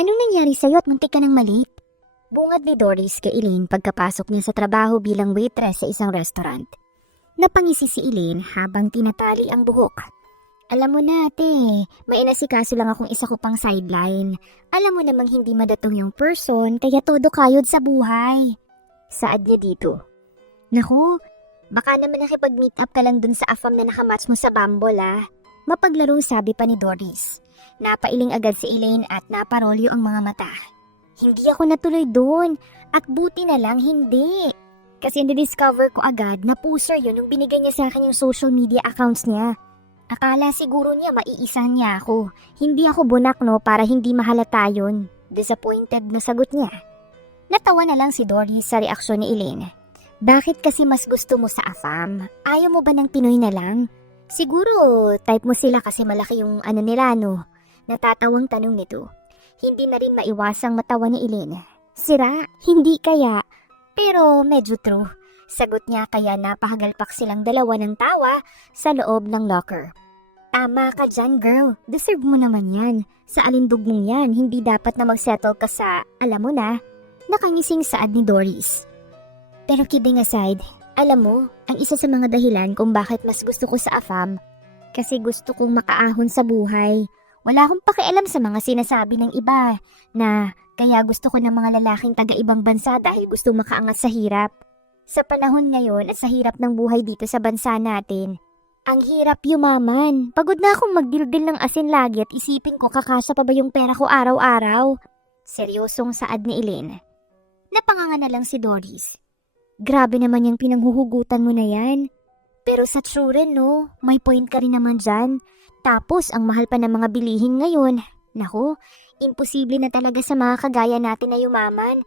Anong nangyari sa'yo at muntik ka ng malate? Bungad ni Doris kay Elaine pagkapasok niya sa trabaho bilang waitress sa isang restaurant. Napangisi si Elaine habang tinatali ang buhok. Alam mo na ate, may inasikaso lang akong isa ko pang sideline. Alam mo namang hindi madatong yung person kaya todo kayod sa buhay. Saad niya dito. Naku, baka naman nakipag-meet up ka lang dun sa AFAM na nakamatch mo sa Bumble ah. Mapaglarong sabi pa ni Doris. Napailing agad si Elaine at naparolyo ang mga mata. Hindi ako natuloy doon at buti na lang hindi. Kasi na-discover ko agad na poser yun nung binigay niya sa akin yung social media accounts niya. Akala siguro niya maiisahan niya ako. Hindi ako bunak no para hindi mahalata yun. Disappointed na sagot niya. Natawa na lang si Doris sa reaksyon ni Elaine. Bakit kasi mas gusto mo sa AFAM? Ayaw mo ba ng Pinoy na lang? Siguro type mo sila kasi malaki yung ano nila no. Natatawang tanong nito. Hindi na rin maiwasang matawa ni Elaine. Sira? Hindi kaya. Pero medyo true. Sagot niya kaya napahagalpak silang dalawa ng tawa sa loob ng locker. Tama ka dyan girl. Deserve mo naman yan. Sa alindog mong yan, hindi dapat na mag-settle ka sa, alam mo na, nakangising saad ni Doris. Pero kidding aside, alam mo, ang isa sa mga dahilan kung bakit mas gusto ko sa AFAM, kasi gusto kong makaahon sa buhay. Wala akong pakialam sa mga sinasabi ng iba na kaya gusto ko ng mga lalaking taga-ibang bansa dahil gusto makaangat sa hirap. Sa panahon ngayon at sa hirap ng buhay dito sa bansa natin, ang hirap yumaman. Pagod na akong magdildil ng asin lagi at isipin ko kakasya pa ba yung pera ko araw-araw. Seryosong saad ni Elaine. Napanganga na lang si Doris. Grabe naman yung pinanghuhugutan mo na yan. Pero sa true rin no, may point ka rin naman dyan. Tapos ang mahal pa ng mga bilihin ngayon. Naku, imposible na talaga sa mga kagaya natin na yumaman.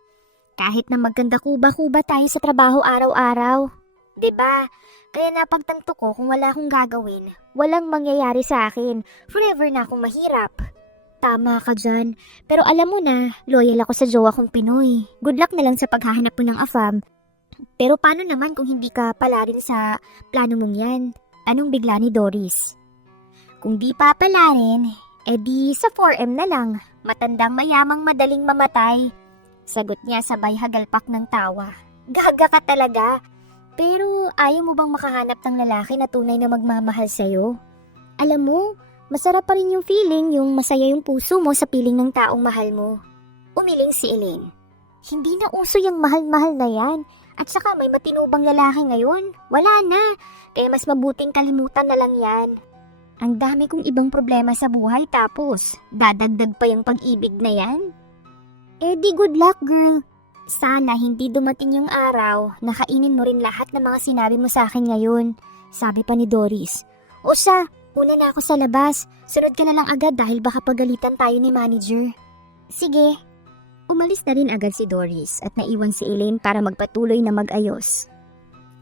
Kahit na maganda kuba-kuba tayo sa trabaho araw-araw. 'Di ba? Kaya napagtanto ko kung wala akong gagawin, walang mangyayari sa akin. Forever na akong mahirap. Tama ka dyan. Pero alam mo na, loyal ako sa jowa kong Pinoy. Good luck na lang sa paghahanap mo ng AFAM. Pero paano naman kung hindi ka pala rin sa plano mong yan? Anong bigla ni Doris? Kung di papalarin, edi sa 4M na lang. Matandang mayamang madaling mamatay. Sagot niya sabay hagalpak ng tawa. Gaga ka talaga. Pero ayaw mo bang makahanap ng lalaki na tunay na magmamahal sa'yo? Alam mo, masarap pa rin yung feeling, yung masaya yung puso mo sa piling ng taong mahal mo. Umiling si Elaine. Hindi na uso yung mahal-mahal na yan. At saka may matinubang lalaki ngayon. Wala na. Kaya mas mabuting kalimutan na lang yan. Ang dami kong ibang problema sa buhay tapos dadagdag pa yung pag-ibig na yan. Eh di good luck girl. Sana hindi dumating yung araw na kainin mo rin lahat ng mga sinabi mo sa akin ngayon. Sabi pa ni Doris. O siya, una na ako sa labas. Sunod ka na lang agad dahil baka pagalitan tayo ni manager. Sige. Umalis na rin agad si Doris at naiwan si Elaine para magpatuloy na mag-ayos.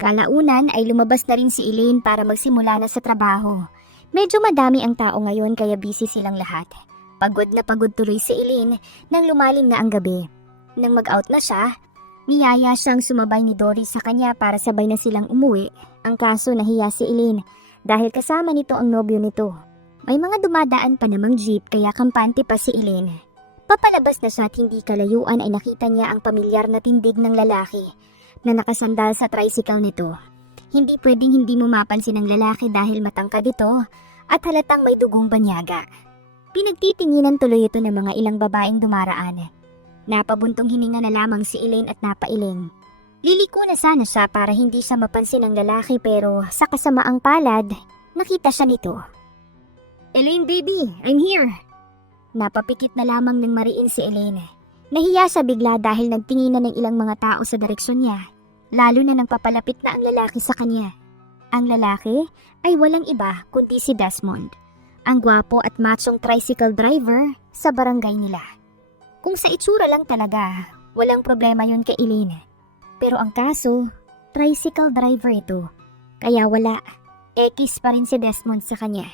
Kalaunan ay lumabas na rin si Elaine para magsimula na sa trabaho. Medyo madami ang tao ngayon kaya busy silang lahat. Pagod na pagod tuloy si Elaine nang lumalim na ang gabi. Nang mag-out na siya, niyaya siyang sumabay ni Doris sa kanya para sabay na silang umuwi. Ang kaso nahiya si Elaine dahil kasama nito ang nobyo nito. May mga dumadaan pa namang jeep kaya kampante pa si Elaine. Papalabas na siya at hindi kalayuan ay nakita niya ang pamilyar na tindig ng lalaki na nakasandal sa tricycle nito. Hindi pwedeng hindi mo mapansin ang lalaki dahil matangkad ito at halatang may dugong banyaga. Pinagtitinginan tuloy ito ng mga ilang babaeng dumaraan. Napabuntong hininga na lamang si Elaine at napailing. Liliko na sana siya para hindi siya mapansin ng lalaki pero sa kasamaang palad, nakita siya nito. Elaine baby, I'm here! Napapikit na lamang ng mariin si Elaine. Nahiya siya bigla dahil nagtinginan ng ilang mga tao sa direksyon niya. Lalo na nang papalapit na ang lalaki sa kanya. Ang lalaki ay walang iba kundi si Desmond, ang gwapo at machong tricycle driver sa barangay nila. Kung sa itsura lang talaga, walang problema yun kay Elaine. Pero ang kaso, tricycle driver ito. Kaya wala, ekis pa rin si Desmond sa kanya.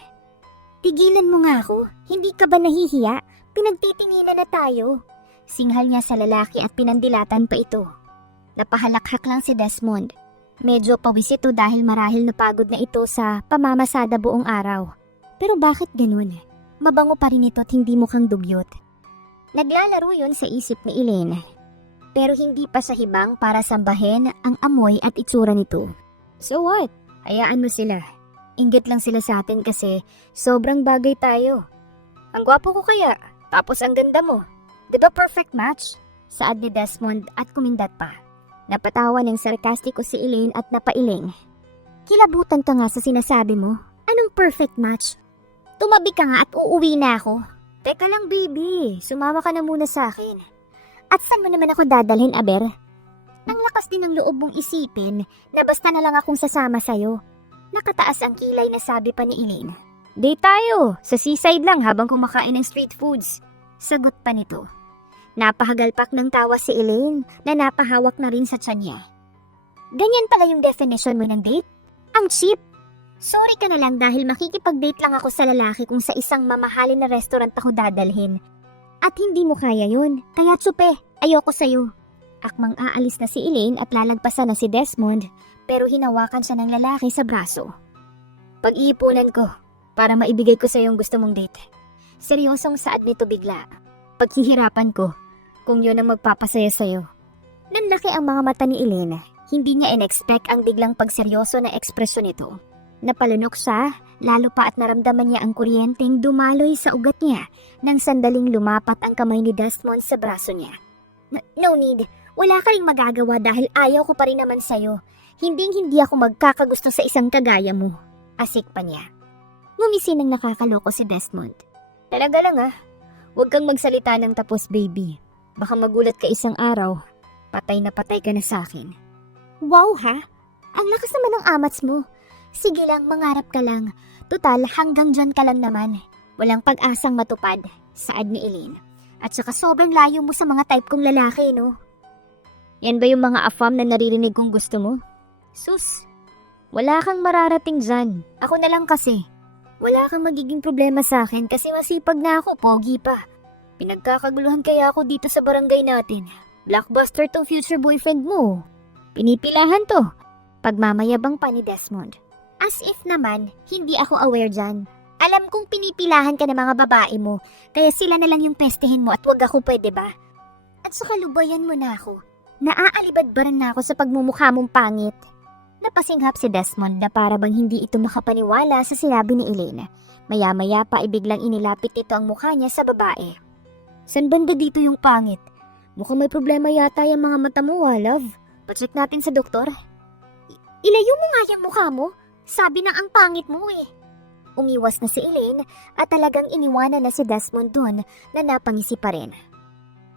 Tigilan mo nga ako, hindi ka ba nahihiya? Pinagtitinginan na tayo. Singhal niya sa lalaki at pinandilatan pa ito. Napahalakhak lang si Desmond. Medyo pawis ito dahil marahil napagod na ito sa pamamasada buong araw. Pero bakit ganun? Mabango pa rin ito at hindi mukhang dugyot. Naglalaro yon sa isip ni Elaine. Pero hindi pa siya hibang para sambahin ang amoy at itsura nito. So what? Hayaan mo sila. Inggit lang sila sa atin kasi sobrang bagay tayo. Ang gwapo ko kaya, tapos ang ganda mo. Di ba perfect match? Saad ni Desmond at kumindat pa. Napatawa ng sarkastiko si Elaine at napailing. Kilabutan ka nga sa sinasabi mo. Anong perfect match? Tumabi ka nga at uuwi na ako. Teka lang baby, sumama ka na muna sa akin. At saan mo naman ako dadalhin, Aber? Ang lakas din ng loob mong isipin na basta na lang akong sasama sa'yo. Nakataas ang kilay na sabi pa ni Elaine. Date tayo, sa seaside lang habang kumakain ng street foods. Sagot pa nito. Napahagalpak ng tawa si Elaine na napahawak na rin sa tiyan niya. Ganyan pala yung definition mo ng date? Ang cheap! Sorry ka na lang dahil makikipag-date lang ako sa lalaki kung sa isang mamahalin na restaurant ako dadalhin. At hindi mo kaya yun, kaya tsupe, ayoko sa'yo. Akmang aalis na si Elaine at lalagpasan na si Desmond, pero hinawakan siya ng lalaki sa braso. Pag-iipunan ko, para maibigay ko sa'yo yung gusto mong date. Seryosong saad nito bigla. Paghihirapan ko, kung yun ang magpapasaya sa'yo. Nanlaki ang mga mata ni Elaine, hindi niya in-expect ang biglang pagseryoso na ekspresyon nito. Napalunok siya, lalo pa at naramdaman niya ang kuryenteng dumaloy sa ugat niya nang sandaling lumapat ang kamay ni Desmond sa braso niya. No need, wala ka ring magagawa dahil ayaw ko pa rin naman sa'yo. Hindi ako magkakagusto sa isang kagaya mo. Asik pa niya. Ngumisi ng nakakaloko si Desmond. Talaga lang huwag kang magsalita ng tapos baby. Baka magulat ka isang araw, patay na patay ka na sa akin. Wow ha? Ang lakas naman ng amats mo. Sige lang, mangarap ka lang. Tutal, hanggang dyan ka lang naman. Walang pag-asang matupad, saad ni Elaine. At saka sobrang layo mo sa mga type kong lalaki, no? Yan ba yung mga afam na naririnig kong gusto mo? Sus, wala kang mararating dyan. Ako na lang kasi. Wala kang magiging problema sa akin kasi masipag na ako, pogi pa. Pinagkakaguluhan kaya ako dito sa barangay natin. Blockbuster tong future boyfriend mo. Pinipilahan to. Pagmamayabang pa ni Desmond. As if naman, hindi ako aware dyan. Alam kong pinipilahan ka ng mga babae mo, kaya sila na lang yung pestehin mo at wag ako, pwede ba? At saka lubayan mo na ako. Naaalibadbaran na ako sa pagmumukha mong pangit. Napasinghap si Desmond na para bang hindi ito makapaniwala sa sinabi ni Elaine. Maya-maya pa ibiglang inilapit ito ang mukha niya sa babae. San banda dito yung pangit? Mukhang may problema yata yung mga mata mo, love. Pa-check natin sa doktor. Ilayo mo nga yung mukha mo. Sabi na ang pangit mo eh. Umiwas na si Elaine at talagang iniwanan na si Desmond dun na napangisi pa rin.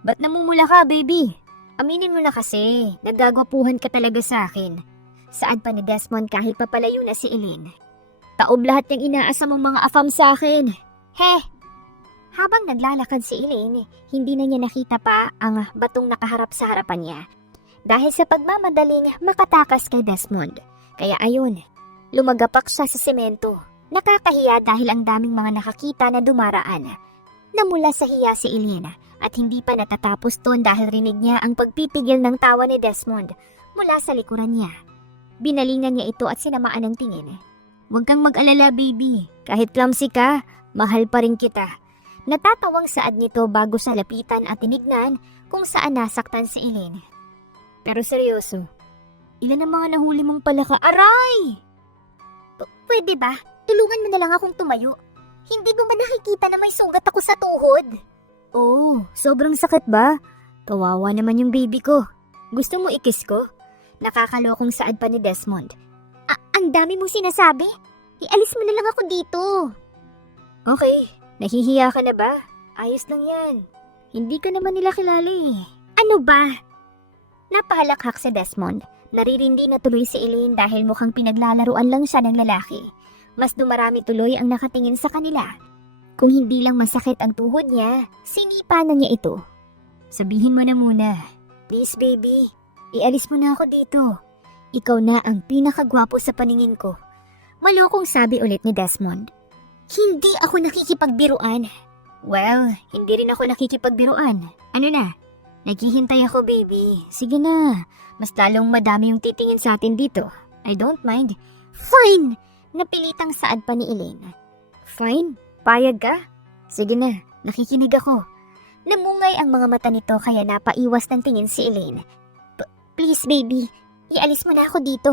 Ba't namumula ka, baby? Aminin mo na kasi, nagagwapuhan ka talaga sa akin. Saad pa ni Desmond kahit papalayo na si Elaine. Taob lahat yung inaasa mong mga afam sa akin. He! Habang naglalakad si Elaine, hindi na niya nakita pa ang batong nakaharap sa harapan niya. Dahil sa pagmamadaling makatakas kay Desmond. Kaya ayun, lumagapak siya sa semento. Nakakahiya dahil ang daming mga nakakita na dumaraan. Namula sa hiya si Elaine at hindi pa natatapos ton dahil rinig niya ang pagpipigil ng tawa ni Desmond mula sa likuran niya. Binalingan niya ito at sinamaan ng tingin. Huwag kang mag-alala, baby. Kahit clumsy ka, mahal pa rin kita. Natatawang saad nito bago sa lapitan at tinignan kung saan nasaktan si Elaine. Pero seryoso, ilan ang mga nahuli mong palaka? Aray! Pwede ba? Tulungan mo na lang akong tumayo. Hindi mo ba nakikita na may sugat ako sa tuhod? Oh, sobrang sakit ba? Kawawa naman yung baby ko. Gusto mo i-kiss ko? Nakakalokong saad pa ni Desmond. Ang dami mong sinasabi. Ialis mo na lang ako dito. Okay, nahihiya ka na ba? Ayos lang yan. Hindi ka naman nila kilala eh. Ano ba? Napahalakhak si Desmond. Naririndi na tuloy si Elaine dahil mukhang pinaglalaruan lang siya ng lalaki. Mas dumarami tuloy ang nakatingin sa kanila. Kung hindi lang masakit ang tuhod niya, sinipa na niya ito. Sabihin mo na muna. Please baby, ialis mo na ako dito. Ikaw na ang pinakagwapo sa paningin ko. Malokong sabi ulit ni Desmond. Hindi ako nakikipagbiruan. Well, hindi rin ako nakikipagbiruan. Ano na? Naghihintay ako, baby. Sige na. Mas lalong madami yung titingin sa atin dito. I don't mind. Fine! Napilitang saad pa ni Elaine. Fine? Payag ka? Sige na, nakikinig ako. Namungay ang mga mata nito kaya napaiwas ng tingin si Elaine. Please baby, ialis mo na ako dito.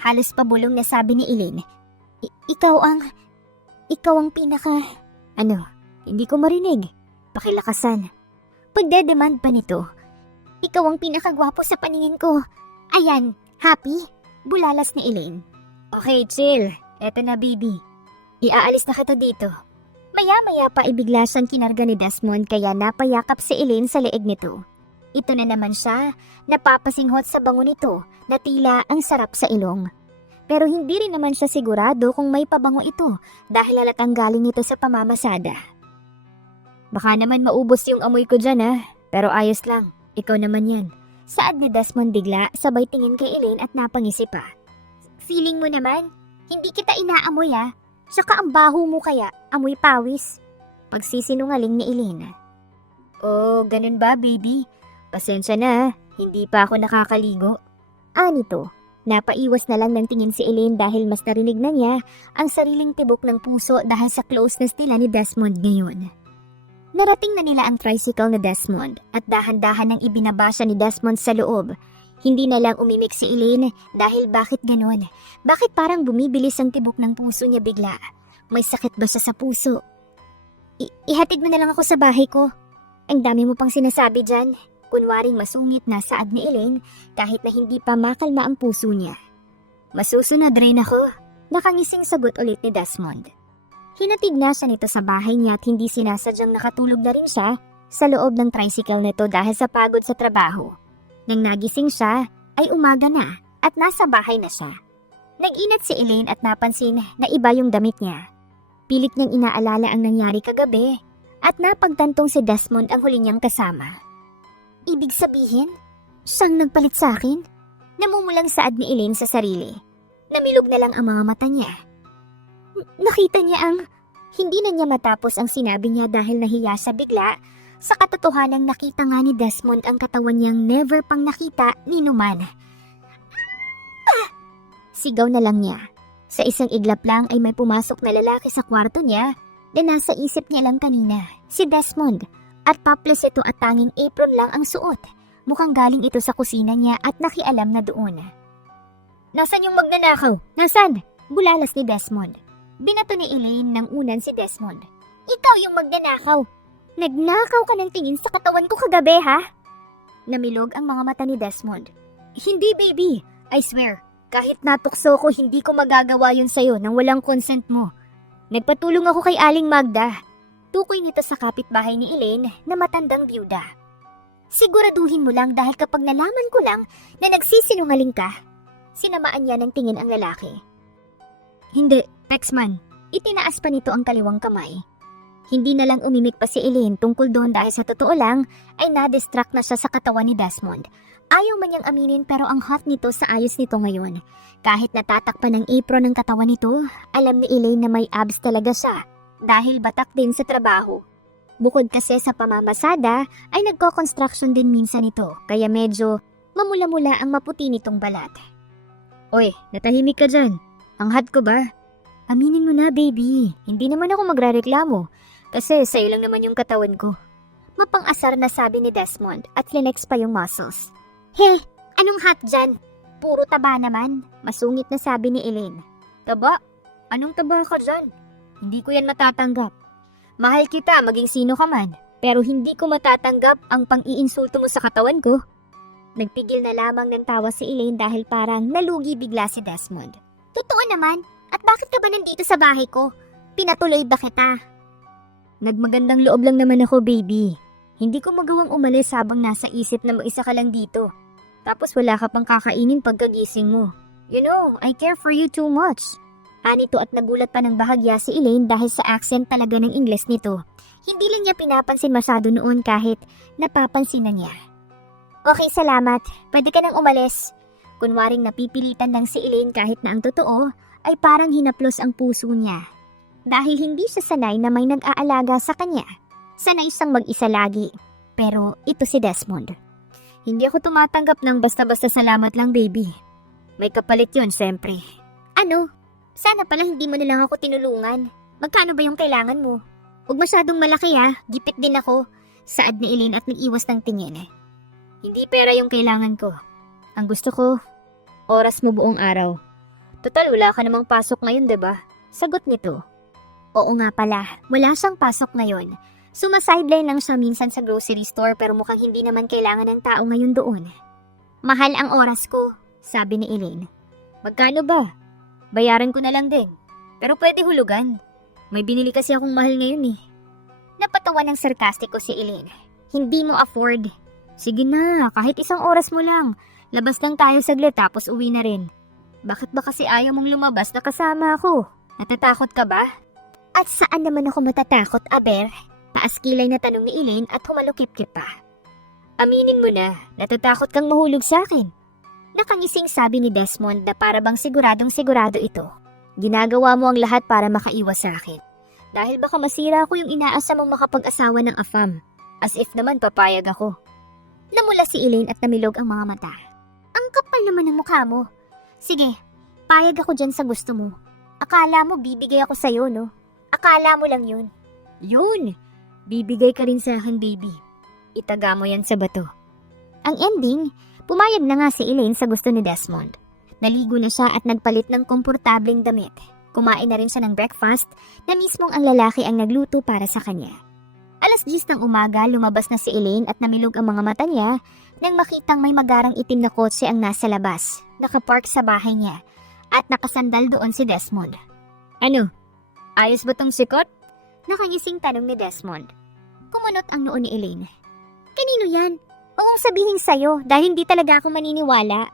Halos pabulong na sabi ni Elaine. Ikaw ang pinaka... Ano? Hindi ko marinig. Pakilakasan. Pagdedemand pa nito. Ikaw ang pinakagwapo sa paningin ko. Ayan, happy? Bulalas ni Elaine. Okay, chill. Eto na baby. Iaalis na kita dito. Maya-maya pa ibigla siyang kinarga ni Desmond kaya napayakap si Elaine sa leeg nito. Ito na naman siya, napapasinghot sa bango nito na tila ang sarap sa ilong. Pero hindi rin naman siya sigurado kung may pabango ito dahil halatang galing ito sa pamamasada. Baka naman maubos yung amoy ko dyan pero ayos lang, ikaw naman yan. Saad ni Desmond bigla sabay tingin kay Elaine at napangisi pa. Feeling mo naman, hindi kita inaamoy Tsaka ang baho mo kaya, amoy pawis. Pagsisinungaling ni Elaine. Oh, ganun ba baby? Pasensya na, hindi pa ako nakakaligo. Nito, napaiwas na lang ng tingin si Elaine dahil mas narinig na niya ang sariling tibok ng puso dahil sa closeness nila ni Desmond ngayon. Narating na nila ang tricycle ni Desmond at dahan-dahan nang ibinaba siya ni Desmond sa loob. Hindi na lang umimik si Elaine dahil bakit ganon? Bakit parang bumibilis ang tibok ng puso niya bigla? May sakit ba siya sa puso? Ihatid mo na lang ako sa bahay ko. Ang dami mo pang sinasabi dyan. Kunwaring masungit na saad ni Elaine kahit na hindi pa makalma ang puso niya. Masusunod rin ako. Nakangising sagot ulit ni Desmond. Hinatid na siya nito sa bahay niya at hindi sinasadyang nakatulog na rin siya sa loob ng tricycle nito dahil sa pagod sa trabaho. Nang nagising siya, ay umaga na at nasa bahay na siya. Nag-inat si Elaine at napansin na iba yung damit niya. Pilit niyang inaalala ang nangyari kagabi at napagtantong si Desmond ang huli niyang kasama. Ibig sabihin, siyang nagpalit sa akin? Namumulang saad ni Elaine sa sarili. Namilog na lang ang mga mata niya. Nakita niya ang... Hindi na niya matapos ang sinabi niya dahil nahiya siya bigla. Sa katotohanang nakita nga ni Desmond ang katawan niyang never pang nakita ni Numan. Sigaw na lang niya. Sa isang iglap lang ay may pumasok na lalaki sa kwarto niya na nasa isip niya lang kanina, si Desmond. At topless ito at tanging apron lang ang suot. Mukhang galing ito sa kusina niya at nakialam na doon. Nasaan yung magnanakaw? Nasaan? Bulalas ni Desmond. Binato ni Elaine ng unan si Desmond. Ikaw yung magnanakaw. Nagnakaw ka ng tingin sa katawan ko kagabi, ha? Namilog ang mga mata ni Desmond. Hindi, baby. I swear, kahit natukso ko, hindi ko magagawa yun sa'yo nang walang consent mo. Nagpatulong ako kay Aling Magda. Tukoy nito sa kapitbahay ni Elaine na matandang byuda. Siguraduhin mo lang dahil kapag nalaman ko lang na nagsisinungaling ka, sinamaan niya ng tingin ang lalaki. Hindi, Pexman. Itinaas pa nito ang kaliwang kamay. Hindi na lang umimik pa si Elaine tungkol doon dahil sa totoo lang ay na-distract na siya sa katawan ni Desmond. Ayaw man niyang aminin pero ang hot nito sa ayos nito ngayon. Kahit natatakpan ng apron ng katawan nito, alam ni Elaine na may abs talaga siya dahil batak din sa trabaho. Bukod kasi sa pamamasada ay nagko-construction din minsan ito kaya medyo mamula-mula ang maputi nitong balat. Oy, natahimik ka dyan. Ang hot ko ba? Aminin mo na baby, hindi naman ako magrereklamo. Kasi sa'yo lang naman yung katawan ko. Mapang-asar na sabi ni Desmond at flenex pa yung muscles. He, anong hot dyan? Puro taba naman, masungit na sabi ni Elaine. Taba? Anong taba ka dyan? Hindi ko yan matatanggap. Mahal kita maging sino ka man, pero hindi ko matatanggap ang pang-iinsulto mo sa katawan ko. Nagpigil na lamang ng tawa si Elaine dahil parang nalugi bigla si Desmond. Totoo naman, at bakit ka ba nandito sa bahay ko? Pinatuloy ba kita? Nagmagandang loob lang naman ako, baby. Hindi ko magawang umalis habang nasa isip na mag-isa ka lang dito. Tapos wala ka pang kakainin pagkagising mo. You know, I care for you too much. Anito at nagulat pa ng bahagya si Elaine dahil sa accent talaga ng Ingles nito. Hindi lang niya pinapansin masyado noon kahit napapansin na niya. Okay, salamat. Pwede ka nang umalis. Kunwaring napipilitan lang si Elaine kahit na ang totoo ay parang hinaplos ang puso niya. Dahil hindi siya sanay na may nag-aalaga sa kanya. Sanay siyang mag-isa lagi. Pero ito si Desmond. Hindi ako tumatanggap ng basta-basta salamat lang, baby. May kapalit yun, siyempre. Ano? Sana pala hindi mo na lang ako tinulungan. Magkano ba yung kailangan mo? Huwag masyadong malaki gipit din ako. Saad ni Elaine at nag-iwas ng tingin. Hindi pera yung kailangan ko. Ang gusto ko, oras mo buong araw. Total, wala ka namang pasok ngayon, diba? Sagot nito. Oo nga pala, wala siyang pasok ngayon. Sumasideline lang siya minsan sa grocery store pero mukhang hindi naman kailangan ng tao ngayon doon. Mahal ang oras ko, sabi ni Elaine. Magkano ba? Bayaran ko na lang din. Pero pwede hulugan. May binili kasi akong mahal ngayon eh. Napatawa ng sarkastiko si Elaine. Hindi mo afford. Sige na, kahit isang oras mo lang. Labas lang tayo saglit tapos uwi na rin. Bakit ba kasi ayaw mong lumabas na kasama ako? Natatakot ka ba? At saan naman ako matatakot, Aber? Taas kilay na tanong ni Elaine at humalukip-kip pa. Aminin mo na, natatakot kang mahulog sa akin. Nakangising sabi ni Desmond na para bang siguradong sigurado ito. Ginagawa mo ang lahat para makaiwas sa akin. Dahil baka masira ko yung inaasa mong makapag-asawa ng afam. As if naman papayag ako. Namula si Elaine at namilog ang mga mata. Ang kapal naman ng mukha mo. Sige, payag ako dyan sa gusto mo. Akala mo bibigay ako sa'yo, no? Akala mo lang yun. Yun! Bibigay ka rin sa akin, baby. Itaga mo yan sa bato. Ang ending, pumayag na nga si Elaine sa gusto ni Desmond. Naligo na siya at nagpalit ng komportableng damit. Kumain na rin siya ng breakfast na mismong ang lalaki ang nagluto para sa kanya. 10:00 ng umaga, lumabas na si Elaine at namilog ang mga mata niya nang makitang may magarang itim na kotse ang nasa labas, nakapark sa bahay niya, at nakasandal doon si Desmond. Ano? Ayos ba tong sikot? Nakangising tanong ni Desmond. Kumunot ang noo ni Elaine. Kanino yan? Huwag sabihin sa'yo dahil hindi talaga ako maniniwala.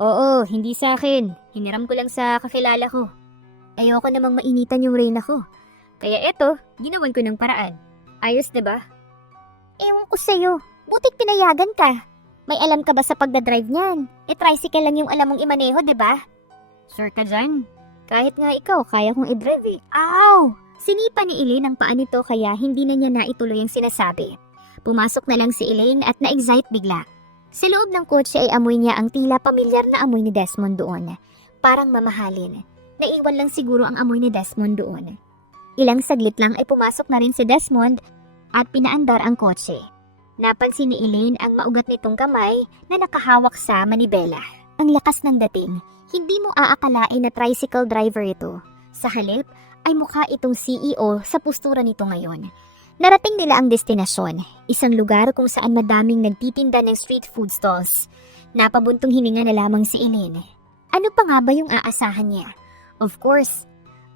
Oo, hindi sa akin. Hiniram ko lang sa kakilala ko. Ayoko namang mainitan yung reyna ko. Kaya eto, ginawan ko ng paraan. Ayos, diba? Ewan ko sa'yo. Butik pinayagan ka. May alam ka ba sa pagdadrive niyan? Tricycle lang yung alam mong imaneho, diba? Sure ka dyan? Kahit nga ikaw, kaya kong i-drive eh. Ow! Sinipa ni Elaine ang paa nito kaya hindi na niya naituloy ang sinasabi. Pumasok na lang si Elaine at na-excite bigla. Sa loob ng kotse ay amoy niya ang tila pamilyar na amoy ni Desmond doon. Parang mamahalin. Naiwan lang siguro ang amoy ni Desmond doon. Ilang saglit lang ay pumasok na rin si Desmond at pinaandar ang kotse. Napansin ni Elaine ang maugat nitong kamay na nakahawak sa manibela. Ang lakas ng dating. Hindi mo aakalain na tricycle driver ito. Sa halip, ay mukha itong CEO sa postura nito ngayon. Narating nila ang destinasyon, isang lugar kung saan madaming nagtitinda ng street food stalls. Napabuntong hininga na lamang si Elaine. Ano pa nga ba yung aasahan niya? Of course,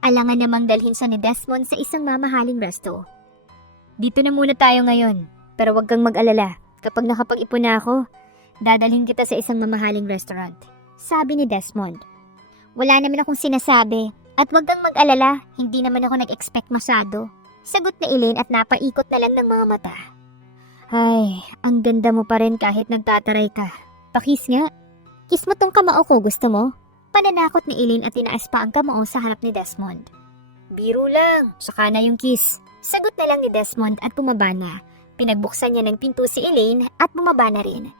alangan namang dalhin siya ni Desmond sa isang mamahaling resto. Dito na muna tayo ngayon, pero wag kang mag-alala. Kapag nakapag-ipon na ako, dadalhin kita sa isang mamahaling restaurant. Sabi ni Desmond. Wala naman akong sinasabi. At wag kang mag-alala, hindi naman ako nag-expect masyado. Sagot ni Elaine at napaikot na lang ng mga mata. Ay, ang ganda mo pa rin kahit nagtataray ka. Pakis nga. Kiss mo tong kamao ko, gusto mo? Pananakot ni Elaine at tinaas pa ang kamao sa harap ni Desmond. Biro lang, saka na yung kiss. Sagot na lang ni Desmond at bumaba na. Pinagbuksan niya ng pinto si Elaine at bumaba na rin.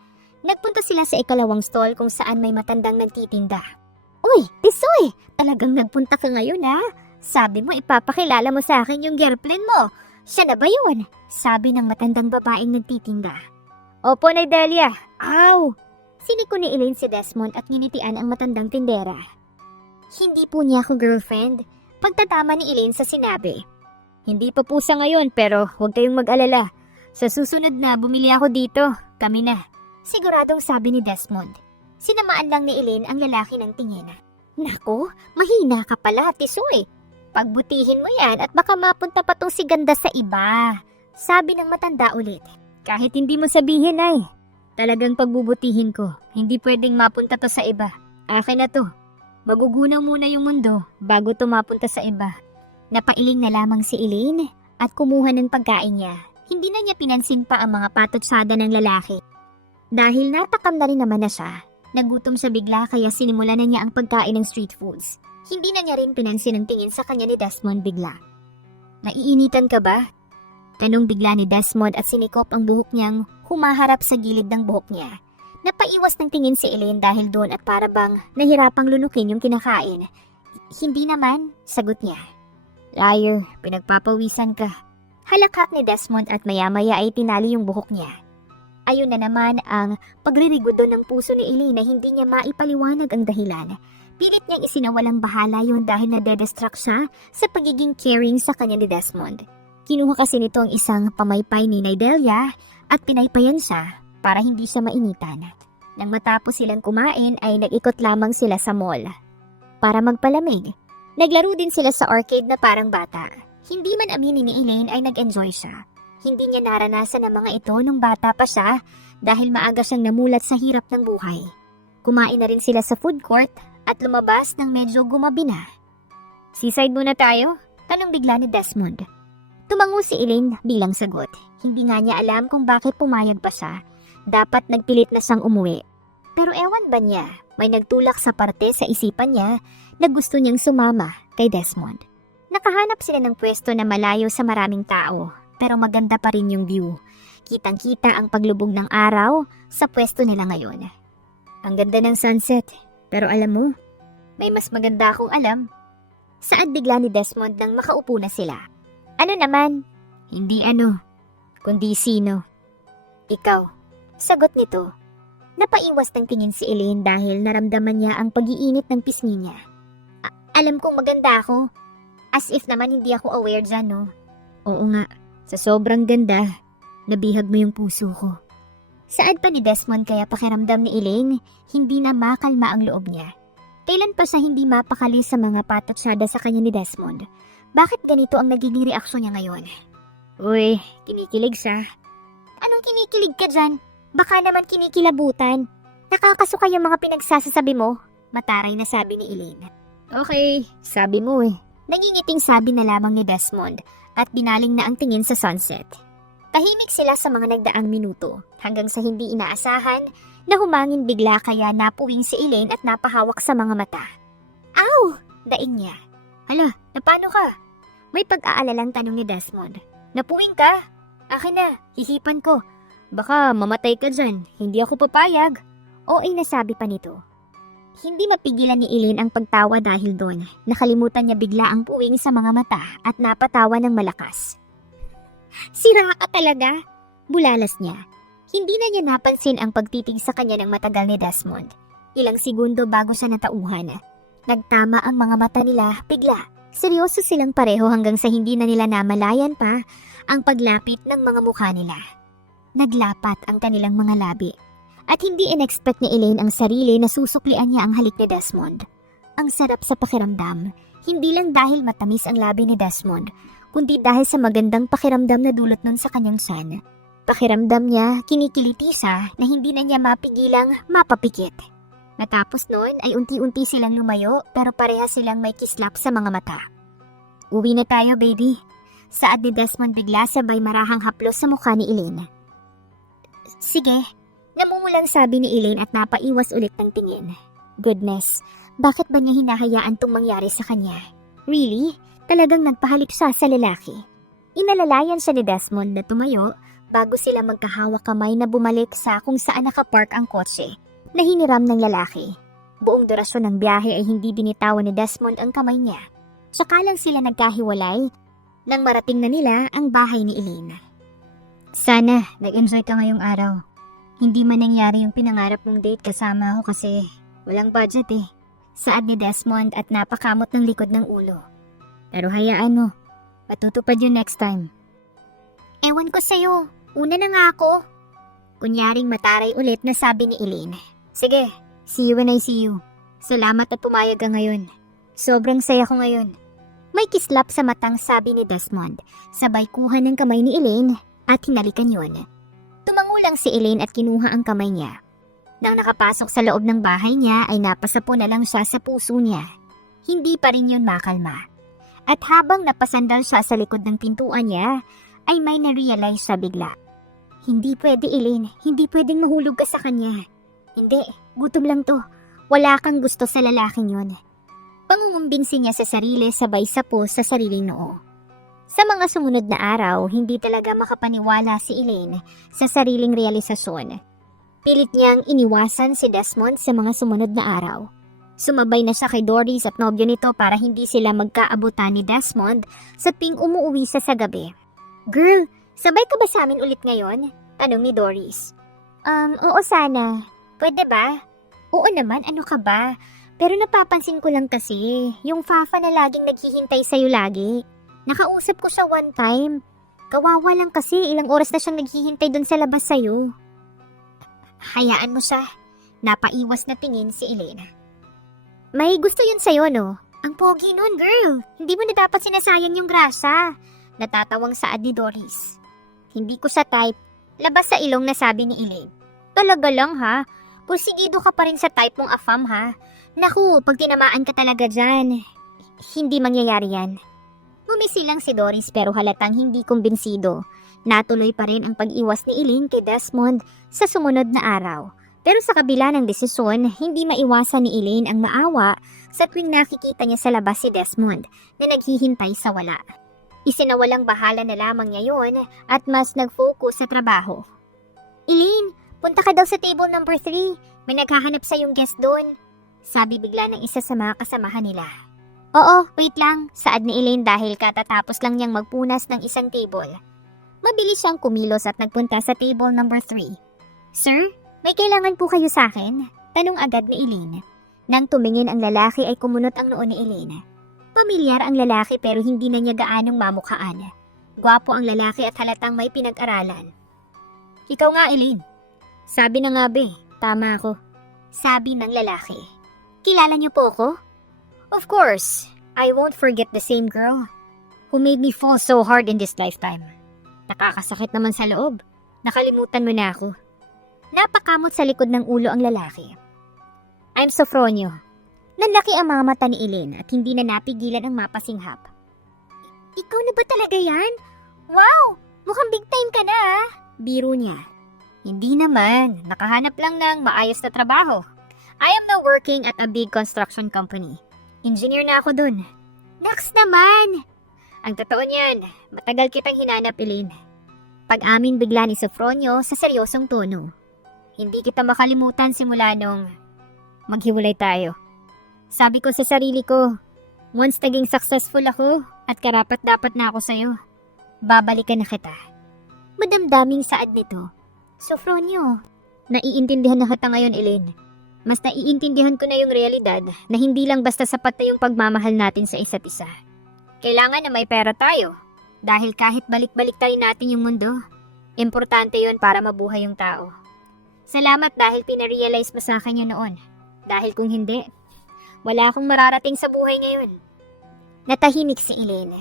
Nagpunta sila sa ikalawang stall kung saan may matandang nagtitinda. Uy, Tisoy! Talagang nagpunta ka ngayon ha? Sabi mo ipapakilala mo sa akin yung girlfriend mo. Siya na ba yun? Sabi ng matandang babaeng nagtitinda. Opo, Nay Delia. Aw! Siniko ni Elaine si Desmond at nginitian ang matandang tindera. Hindi po niya ako girlfriend. Pagtatama ni Elaine sa sinabi. Hindi pa po sa ngayon pero huwag kayong mag-alala. Sa susunod na bumili ako dito. Kami na. Siguradong sabi ni Desmond. Sinamaan lang ni Elaine ang lalaki ng tingin. Nako, mahina ka pala, Tisoy. Pagbutihin mo yan at baka mapunta pa tong si ganda sa iba. Sabi ng matanda ulit. Kahit hindi mo sabihin ay, talagang pagbubutihin ko. Hindi pwedeng mapunta to sa iba. Akin na to. Magugunaw muna yung mundo bago to mapunta sa iba. Napailing na lamang si Elaine at kumuha ng pagkain niya. Hindi na niya pinansin pa ang mga patotsada ng lalaki. Dahil natakam na rin naman na siya. Nagutom siya bigla kaya sinimulan na niya ang pagkain ng street foods. Hindi na niya rin pinansin ang tingin sa kanya ni Desmond bigla. Naiinitan ka ba? Tanong bigla ni Desmond at sinikop ang buhok niyang humaharap sa gilid ng buhok niya. Napaiwas ng tingin si Elaine dahil doon at para bang nahirapang lunukin yung kinakain. Hindi naman, sagot niya. Liar, pinagpapawisan ka. Halakhak ni Desmond at maya-maya ay tinali yung buhok niya. Ayun na naman ang pagririgodo ng puso ni Elaine na hindi niya maipaliwanag ang dahilan. Pilit niyang isinawalang bahala yun dahil nade-distract siya sa pagiging caring sa kanya ni Desmond. Kinuha kasi nito ang isang pamaypay ni Nidelia at pinaypayan siya para hindi siya mainitan. Nang matapos silang kumain ay nag-ikot lamang sila sa mall. Para magpalamig, naglaro din sila sa arcade na parang bata. Hindi man aminin ni Elaine ay nag-enjoy siya. Hindi niya naranasan ang mga ito nung bata pa siya dahil maaga siyang namulat sa hirap ng buhay. Kumain na rin sila sa food court at lumabas nang medyo gumabi na. "Seaside muna tayo?" tanong bigla ni Desmond. Tumango si Elaine bilang sagot. Hindi nga niya alam kung bakit pumayag pa siya. Dapat nagpilit na siyang umuwi. Pero ewan ba niya, may nagtulak sa parte sa isipan niya na gusto niyang sumama kay Desmond. Nakahanap sila ng pwesto na malayo sa maraming tao. Pero maganda pa rin yung view. Kitang-kita ang paglubog ng araw sa pwesto nila ngayon. Ang ganda ng sunset. Pero alam mo, may mas maganda akong alam. Saad bigla ni Desmond nang makaupo na sila. "Ano naman?" "Hindi ano, kundi sino." "Ikaw." Sagot nito. Napaiwas ng tingin si Elaine dahil naramdaman niya ang pag-iinit ng pisngi niya. "Alam kong maganda ako. As if naman hindi ako aware dyan, no?" "Oo nga. Sa sobrang ganda, nabihag mo yung puso ko." Saad pa ni Desmond kaya pakiramdam ni Elaine, hindi na makalma ang loob niya. Kailan pa siya hindi mapakali sa mga patatsyada sa kanya ni Desmond? Bakit ganito ang nagiging reaksyon niya ngayon? "Uy, kinikilig siya." "Anong kinikilig ka dyan? Baka naman kinikilabutan. Nakakasuka yung mga pinagsasasabi mo," mataray na sabi ni Elaine. "Okay, sabi mo eh." Nangingiting sabi na lamang ni Desmond at binaling na ang tingin sa sunset. Tahimik sila sa mga nagdaang minuto hanggang sa hindi inaasahan na humangin bigla kaya napuwing si Elaine at napahawak sa mga mata. "Aw!" daing niya. "Hala, napano ka?" May pag-aalalang tanong ni Desmond. "Napuwing ka? Akin na, hihipan ko. Baka mamatay ka dyan, hindi ako papayag." "Oy," nasabi pa nito. Hindi mapigilan ni Elaine ang pagtawa dahil doon. Nakalimutan niya bigla ang puwing sa mga mata at napatawa ng malakas. "Sira ka talaga?" Bulalas niya. Hindi na niya napansin ang pagtitig sa kanya ng matagal ni Desmond. Ilang segundo bago siya natauhan. Nagtama ang mga mata nila bigla. Seryoso silang pareho hanggang sa hindi na nila namalayan pa ang paglapit ng mga mukha nila. Naglapat ang kanilang mga labi. At hindi in-expect ni Elaine ang sarili na susuklian niya ang halik ni Desmond. Ang sarap sa pakiramdam, hindi lang dahil matamis ang labi ni Desmond, kundi dahil sa magandang pakiramdam na dulot nun sa kanyang tiyan. Pakiramdam niya, kinikiliti siya na hindi na niya mapigilang mapapikit. Matapos nun ay unti-unti silang lumayo pero pareha silang may kislap sa mga mata. "Uwi na tayo, baby." Saad ni Desmond bigla sabay marahang haplos sa mukha ni Elaine. "Sige." Namumulang sabi ni Elaine at napaiwas ulit ng tingin. Goodness, bakit ba niya hinahayaan tong mangyari sa kanya? Really? Talagang nagpahalik siya sa lalaki. Inalalayan siya ni Desmond na tumayo bago sila magkahawak kamay na bumalik sa kung saan nakapark ang kotse na hiniram ng lalaki. Buong durasyon ng biyahe ay hindi binitawan ni Desmond ang kamay niya. Tsaka lang sila nagkahiwalay nang marating na nila ang bahay ni Elaine. "Sana nag-enjoy ka ngayong araw. Hindi man nangyari yung pinangarap mong date kasama ako kasi walang budget eh." Saad ni Desmond at napakamot ng likod ng ulo. "Pero hayaan mo, matutupad yun next time." "Ewan ko sa'yo, una na nga ako." Kunyaring mataray ulit na sabi ni Elaine. "Sige, see you when I see you. Salamat at pumayag ka ngayon. Sobrang saya ko ngayon." May kislap sa matang sabi ni Desmond, sabay kuha ng kamay ni Elaine at hinalikan yun. Tumango lang si Elaine at kinuha ang kamay niya. Nang nakapasok sa loob ng bahay niya ay napasapo na lang siya sa puso niya. Hindi pa rin yun makalma. At habang napasandal siya sa likod ng pintuan niya, ay may na-realize siya bigla. Hindi pwede, Elaine. Hindi pwedeng mahulog ka sa kanya. Hindi, gutom lang to. Wala kang gusto sa lalaking yun. Pangungumbinsi niya sa sarili sabay sapo sa sariling noo. Sa mga sumunod na araw, hindi talaga makapaniwala si Elaine sa sariling realisasyon. Pilit niyang iniwasan si Desmond sa mga sumunod na araw. Sumabay na siya kay Doris at nobyo nito para hindi sila magkaabutan ni Desmond sa tuwing umuuwi siya sa gabi. Girl, sabay ka ba sa amin ulit ngayon? Tanong ni Doris. Oo sana. Pwede ba? Oo naman, ano ka ba? Pero napapansin ko lang kasi, yung Fafa na laging naghihintay sa'yo lagi. Nakausap ko siya one time. Kawawa lang kasi, ilang oras na siyang naghihintay dun sa labas sa'yo. Hayaan mo siya. Napaiwas na tingin si Elena. May gusto yun sa'yo, no? Ang pogi nun, girl. Hindi mo na dapat sinasayang yung grasa. Natatawang saad ni Doris. Hindi ko sa type. Labas sa ilong na sabi ni Elaine. Talaga lang ha. Porsigido ka pa rin sa type mong afam ha. Naku, pag tinamaan ka talaga dyan, hindi mangyayari yan. Ngumisi lang si Doris pero halatang hindi kumbinsido. Natuloy pa rin ang pag-iwas ni Elaine kay Desmond sa sumunod na araw. Pero sa kabila ng desisyon, hindi maiwasan ni Elaine ang maawa sa tuwing nakikita niya sa labas si Desmond na naghihintay sa wala. Isinawalang bahala na lamang niya yon at mas nag-focus sa trabaho. Elaine, punta ka daw sa table number 3. May naghahanap sa yung guest doon. Sabi bigla ng isa sa mga kasamahan nila. Oo, wait lang, saad ni Elaine dahil katatapos lang niyang magpunas ng isang table. Mabilis siyang kumilos at nagpunta sa table number 3. Sir, may kailangan po kayo sa akin? Tanong agad ni Elaine. Nang tumingin ang lalaki ay kumunot ang noo ni Elaine. Pamilyar ang lalaki pero hindi na niya gaanong mamukhaan. Gwapo ang lalaki at halatang may pinag-aralan. Ikaw nga, Elaine. Sabi na nga be, tama ako. Sabi ng lalaki. Kilala niyo po ako? Of course, I won't forget the same girl who made me fall so hard in this lifetime. Nakakasakit naman sa loob. Nakalimutan mo na ako. Napakamot sa likod ng ulo ang lalaki. I'm Sofronio. Nanlaki ang mga mata ni Elaine at hindi na napigilan ang mapasinghap. Ikaw na ba talaga yan? Wow! Mukhang big time ka na ah! Biro niya. Hindi naman. Nakahanap lang ng maayos na trabaho. I am now working at a big construction company. Engineer na ako dun. Naks naman! Ang totoo niyan, matagal kitang hinanap, Elaine. Pag-amin bigla ni Sofronio sa seryosong tono. Hindi kita makalimutan simula nung maghiwalay tayo. Sabi ko sa sarili ko, once naging successful ako at karapat-dapat na ako sa'yo, babalikan na kita. Madamdaming saad nito. Sofronio, naiintindihan na kita ngayon, Elaine. Mas naiintindihan ko na yung realidad na hindi lang basta sapat na yung pagmamahal natin sa isa't isa. Kailangan na may pera tayo. Dahil kahit balik-balik tayo natin yung mundo, importante yun para mabuhay yung tao. Salamat dahil pinarealize mo sa akin yun noon. Dahil kung hindi, wala akong mararating sa buhay ngayon. Natahimik si Elaine.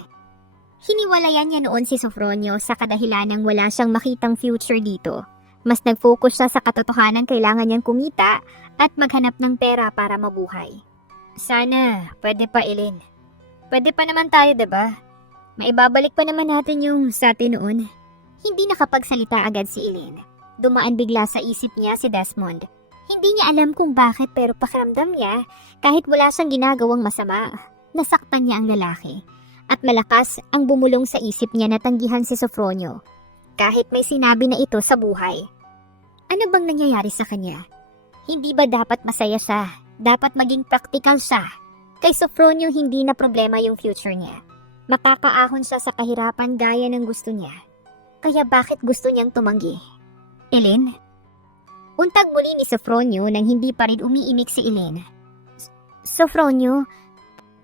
Hiniwalayan niya noon si Sofronio sa kadahilanang wala siyang makitang future dito. Mas nag-focus siya sa katotohanan kailangan niyang kumita at maghanap ng pera para mabuhay. Sana, pwede pa Elaine. Pwede pa naman tayo, diba? Maibabalik pa naman natin yung sa atin noon. Hindi nakapagsalita agad si Elaine. Dumaan bigla sa isip niya si Desmond. Hindi niya alam kung bakit pero pakiramdam niya kahit wala siyang ginagawang masama. Nasaktan niya ang lalaki. At malakas ang bumulong sa isip niya na tanggihan si Sofronio. Kahit may sinabi na ito sa buhay. Ano bang nangyayari sa kanya? Hindi ba dapat masaya siya? Dapat maging practical siya. Kay Sofronio hindi na problema yung future niya. Makakaahon siya sa kahirapan gaya ng gusto niya. Kaya bakit gusto niyang tumanggi? Elaine? Untag muli ni Sofronio nang hindi pa rin umiimik si Elaine. Sofronio,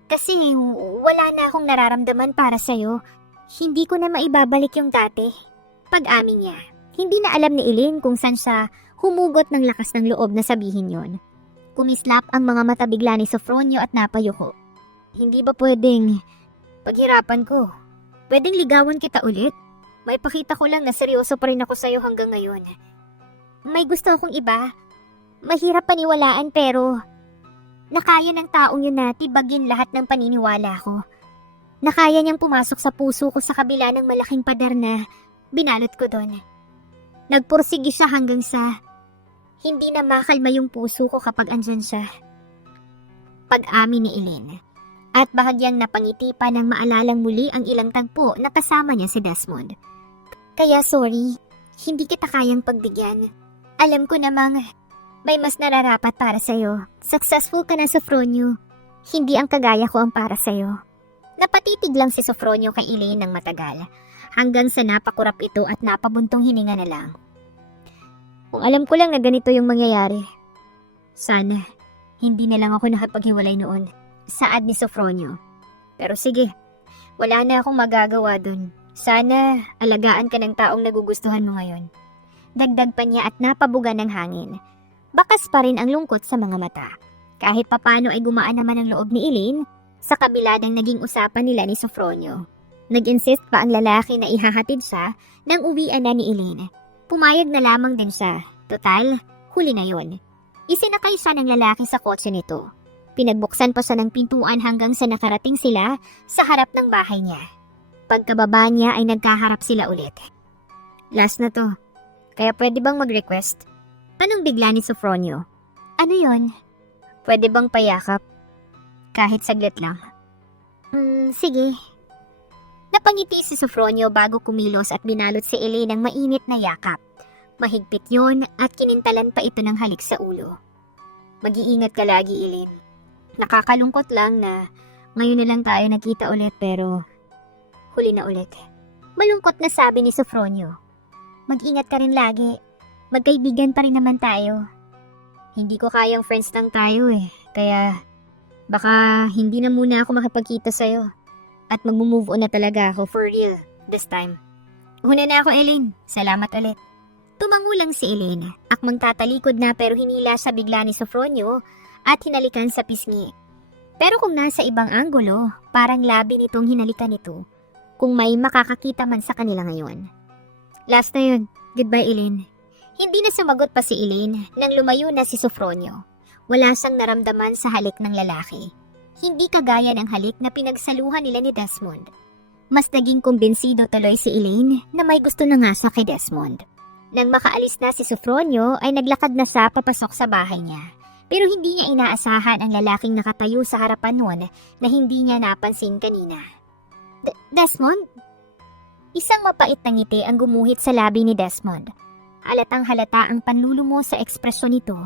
kasi wala na akong nararamdaman para sa'yo. Hindi ko na maibabalik yung dati. Pag-amin niya, hindi na alam ni Elaine kung saan siya humugot ng lakas ng loob na sabihin yon. Kumislap ang mga mata bigla ni Sofronio at napayuko. Hindi ba pwedeng paghirapan ko? Pwedeng ligawan kita ulit? Maipakita ko lang na seryoso pa rin ako sa'yo hanggang ngayon. May gusto akong iba. Mahirap paniwalaan pero nakaya ng taong yun na tibagin lahat ng paniniwala ko. Nakaya niyang pumasok sa puso ko sa kabila ng malaking pader na binalot ko doon. Nagpursigi siya hanggang sa hindi na makalma yung puso ko kapag andyan siya. Pag-amin ni Elaine. At bahagyang napangiti pa nang maalalang muli ang ilang tagpo na kasama niya si Desmond. Kaya sorry, hindi kita kayang pagbigyan. Alam ko namang may mas nararapat para sa'yo. Successful ka na, Sofronio. Hindi ang kagaya ko ang para sa'yo. Napatitig lang si Sofronio kay Elaine ng matagal. hanggang sa napakurap ito at napabuntong hininga na lang. Kung alam ko lang na ganito yung mangyayari. Sana, hindi na lang ako nakapaghiwalay noon. Saad ni Sofronio. Pero sige, wala na akong magagawa dun. Sana, alagaan ka ng taong nagugustuhan mo ngayon. Dagdag pa niya at napabuga ng hangin. Bakas pa rin ang lungkot sa mga mata. Kahit papano ay gumaan naman ang loob ni Elaine sa kabila ng naging usapan nila ni Sofronio. Nag-insist pa ang lalaki na ihahatid siya nang uwian na ni Elaine. Pumayag na lamang din siya. Total, huli na yon. Isinakay siya ng lalaki sa kotse nito. Pinagbuksan pa siya ng pintuan hanggang sa nakarating sila sa harap ng bahay niya. Pagkababa niya ay nagkaharap sila ulit. Last na to. Kaya pwede bang mag-request? Anong bigla ni Sofronio? Ano yon? Pwede bang payakap? Kahit saglit lang. Sige. Napangiti si Sofronio bago kumilos at binalot si Elaine ng mainit na yakap. Mahigpit yon at kinintalan pa ito ng halik sa ulo. Mag-iingat ka lagi, Elaine. Nakakalungkot lang na ngayon na lang tayo nakita ulit pero huli na ulit. Malungkot na sabi ni Sofronio. Mag-ingat ka rin lagi. Magkaibigan pa rin naman tayo. Hindi ko kayang friends lang tayo kaya baka hindi na muna ako makapagkita sa'yo. At mag-move on na talaga ako for real this time. Una na ako, Elaine. Salamat ulit. Tumango lang si Elaine. Akmang tatalikod na pero hinila siya bigla ni Sofronio at hinalikan sa pisngi. Pero kung nasa ibang anggulo, parang labi nitong hinalikan ito kung may makakakita man sa kanila ngayon. Last na yun. Goodbye, Elaine. Hindi na sumagot pa si Elaine nang lumayo na si Sofronio. Wala siyang naramdaman sa halik ng lalaki. Hindi kagaya ng halik na pinagsaluhan nila ni Desmond. Mas naging kumbinsido tuloy si Elaine na may gusto na nga siya kay Desmond. Nang makaalis na si Sofronio ay naglakad na siya papasok sa bahay niya. Pero hindi niya inaasahan ang lalaking nakatayo sa harapan noon na hindi niya napansin kanina. Desmond? Isang mapait na ngiti ang gumuhit sa labi ni Desmond. Halatang halata ang panlulumo sa ekspresyon nito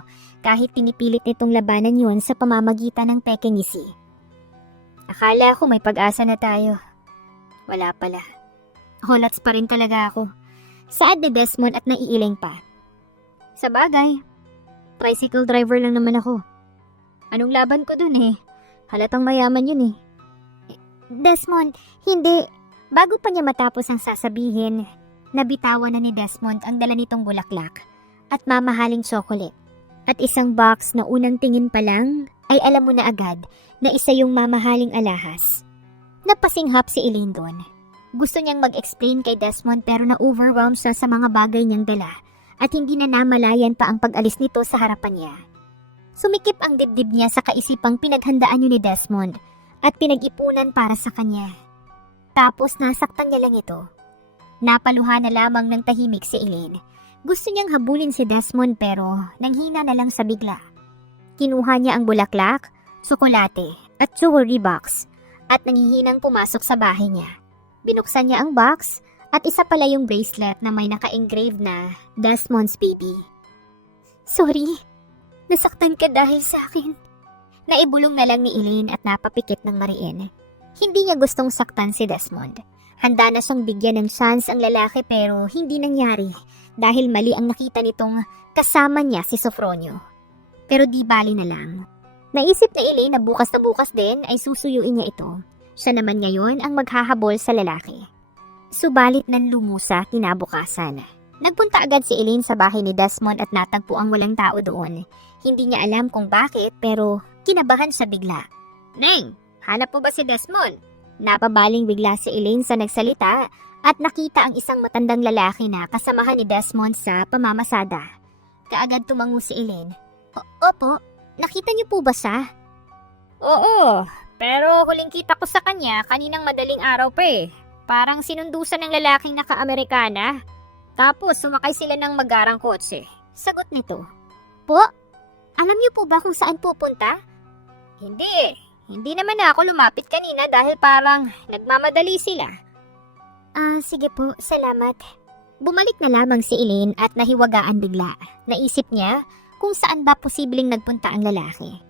kahit pinipilit nitong labanan yun sa pamamagitan ng pekengisi. Akala ko may pag-asa na tayo. Wala pala. Holats pa rin talaga ako. Saad ni Desmond at naiiling pa. Sa bagay, tricycle driver lang naman ako. Anong laban ko dun Halatang mayaman yun Desmond, hindi. Bago pa niya matapos ang sasabihin, nabitawan na ni Desmond ang dala nitong bulaklak at mamahaling chocolate. At isang box na unang tingin pa lang ay alam mo na agad na isa yung mamahaling alahas. Napasinghap si Elaine doon. Gusto niyang mag-explain kay Desmond pero na-overwhelm siya sa mga bagay niyang dala at hindi na namalayan pa ang pag-alis nito sa harapan niya. Sumikip ang dibdib niya sa kaisipang pinaghandaan niyo ni Desmond at pinag-ipunan para sa kanya. Tapos nasaktan niya lang ito. Napaluha na lamang ng tahimik si Elaine. Gusto niyang habulin si Desmond pero nanghina na lang sa bigla. Kinuha niya ang bulaklak, tsokolate at jewelry box at nanghihinang pumasok sa bahay niya. Binuksan niya ang box at isa pala yung bracelet na may naka-engrave na Desmond's baby. Sorry, nasaktan ka dahil sa akin. Naibulong na lang ni Elaine at napapikit ng mariin. Hindi niya gustong saktan si Desmond. Handa na siyang bigyan ng chance ang lalaki pero hindi nangyari dahil mali ang nakita nitong kasama niya si Sofronio. Pero di bali na lang. Naisip na Elaine na bukas din ay susuyuin niya ito. Siya naman ngayon ang maghahabol sa lalaki. Subalit nang lumusa kinabukasan. Nagpunta agad si Elaine sa bahay ni Desmond at natagpo ang walang tao doon. Hindi niya alam kung bakit pero kinabahan siya bigla. Neng, hanap po ba si Desmond? Napabaling bigla si Elaine sa nagsalita at nakita ang isang matandang lalaki na kasamahan ni Desmond sa pamamasada. Kaagad tumango si Elaine. Opo, nakita niyo po ba siya? Oo, pero huling kita ko sa kanya kaninang madaling araw pa Parang sinundusan ng lalaking naka-Amerikana. Tapos sumakay sila ng magarang kotse. Sagot nito. Po? Alam niyo po ba kung saan pupunta? Hindi naman ako lumapit kanina dahil parang nagmamadali sila. Sige po, salamat. Bumalik na lamang si Elaine at nahiwagaan bigla. Naisip niya kung saan ba posibleng nagpunta ang lalaki.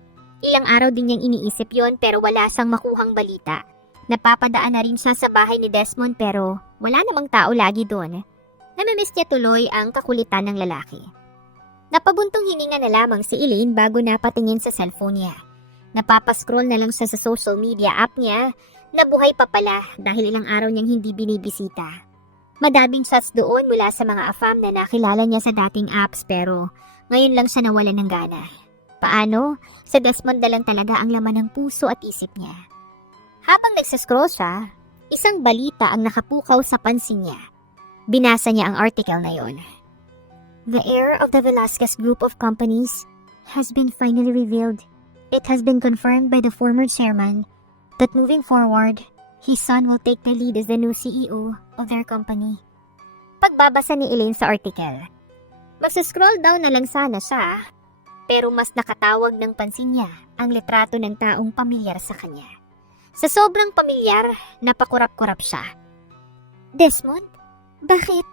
Ilang araw din niyang iniisip yon pero wala siyang makuhang balita. Napapadaan na rin siya sa bahay ni Desmond pero Wala namang tao lagi doon. Namimiss niya tuloy ang kakulitan ng lalaki. Napabuntong hininga na lamang si Elaine bago napatingin sa cellphone niya. Napapascroll na lang siya sa social media app niya na buhay pa pala dahil ilang araw niyang hindi binibisita. Madaming shots doon mula sa mga afam na nakilala niya sa dating apps pero ngayon lang siya nawalan ng gana. Paano? Sa Desmond na lang talaga ang laman ng puso at isip niya. Habang nagsascroll siya, isang balita ang nakapukaw sa pansin niya. Binasa niya ang article na yon. The heir of the Velasquez Group of Companies has been finally revealed. It has been confirmed by the former chairman that moving forward, his son will take the lead as the new CEO of their company. Pagbabasa ni Elaine sa article, magsa-scroll down na lang sana siya, pero mas nakatawag ng pansin niya ang litrato ng taong pamilyar sa kanya. Sa sobrang pamilyar, napakurap-kurap siya. Desmond? Bakit?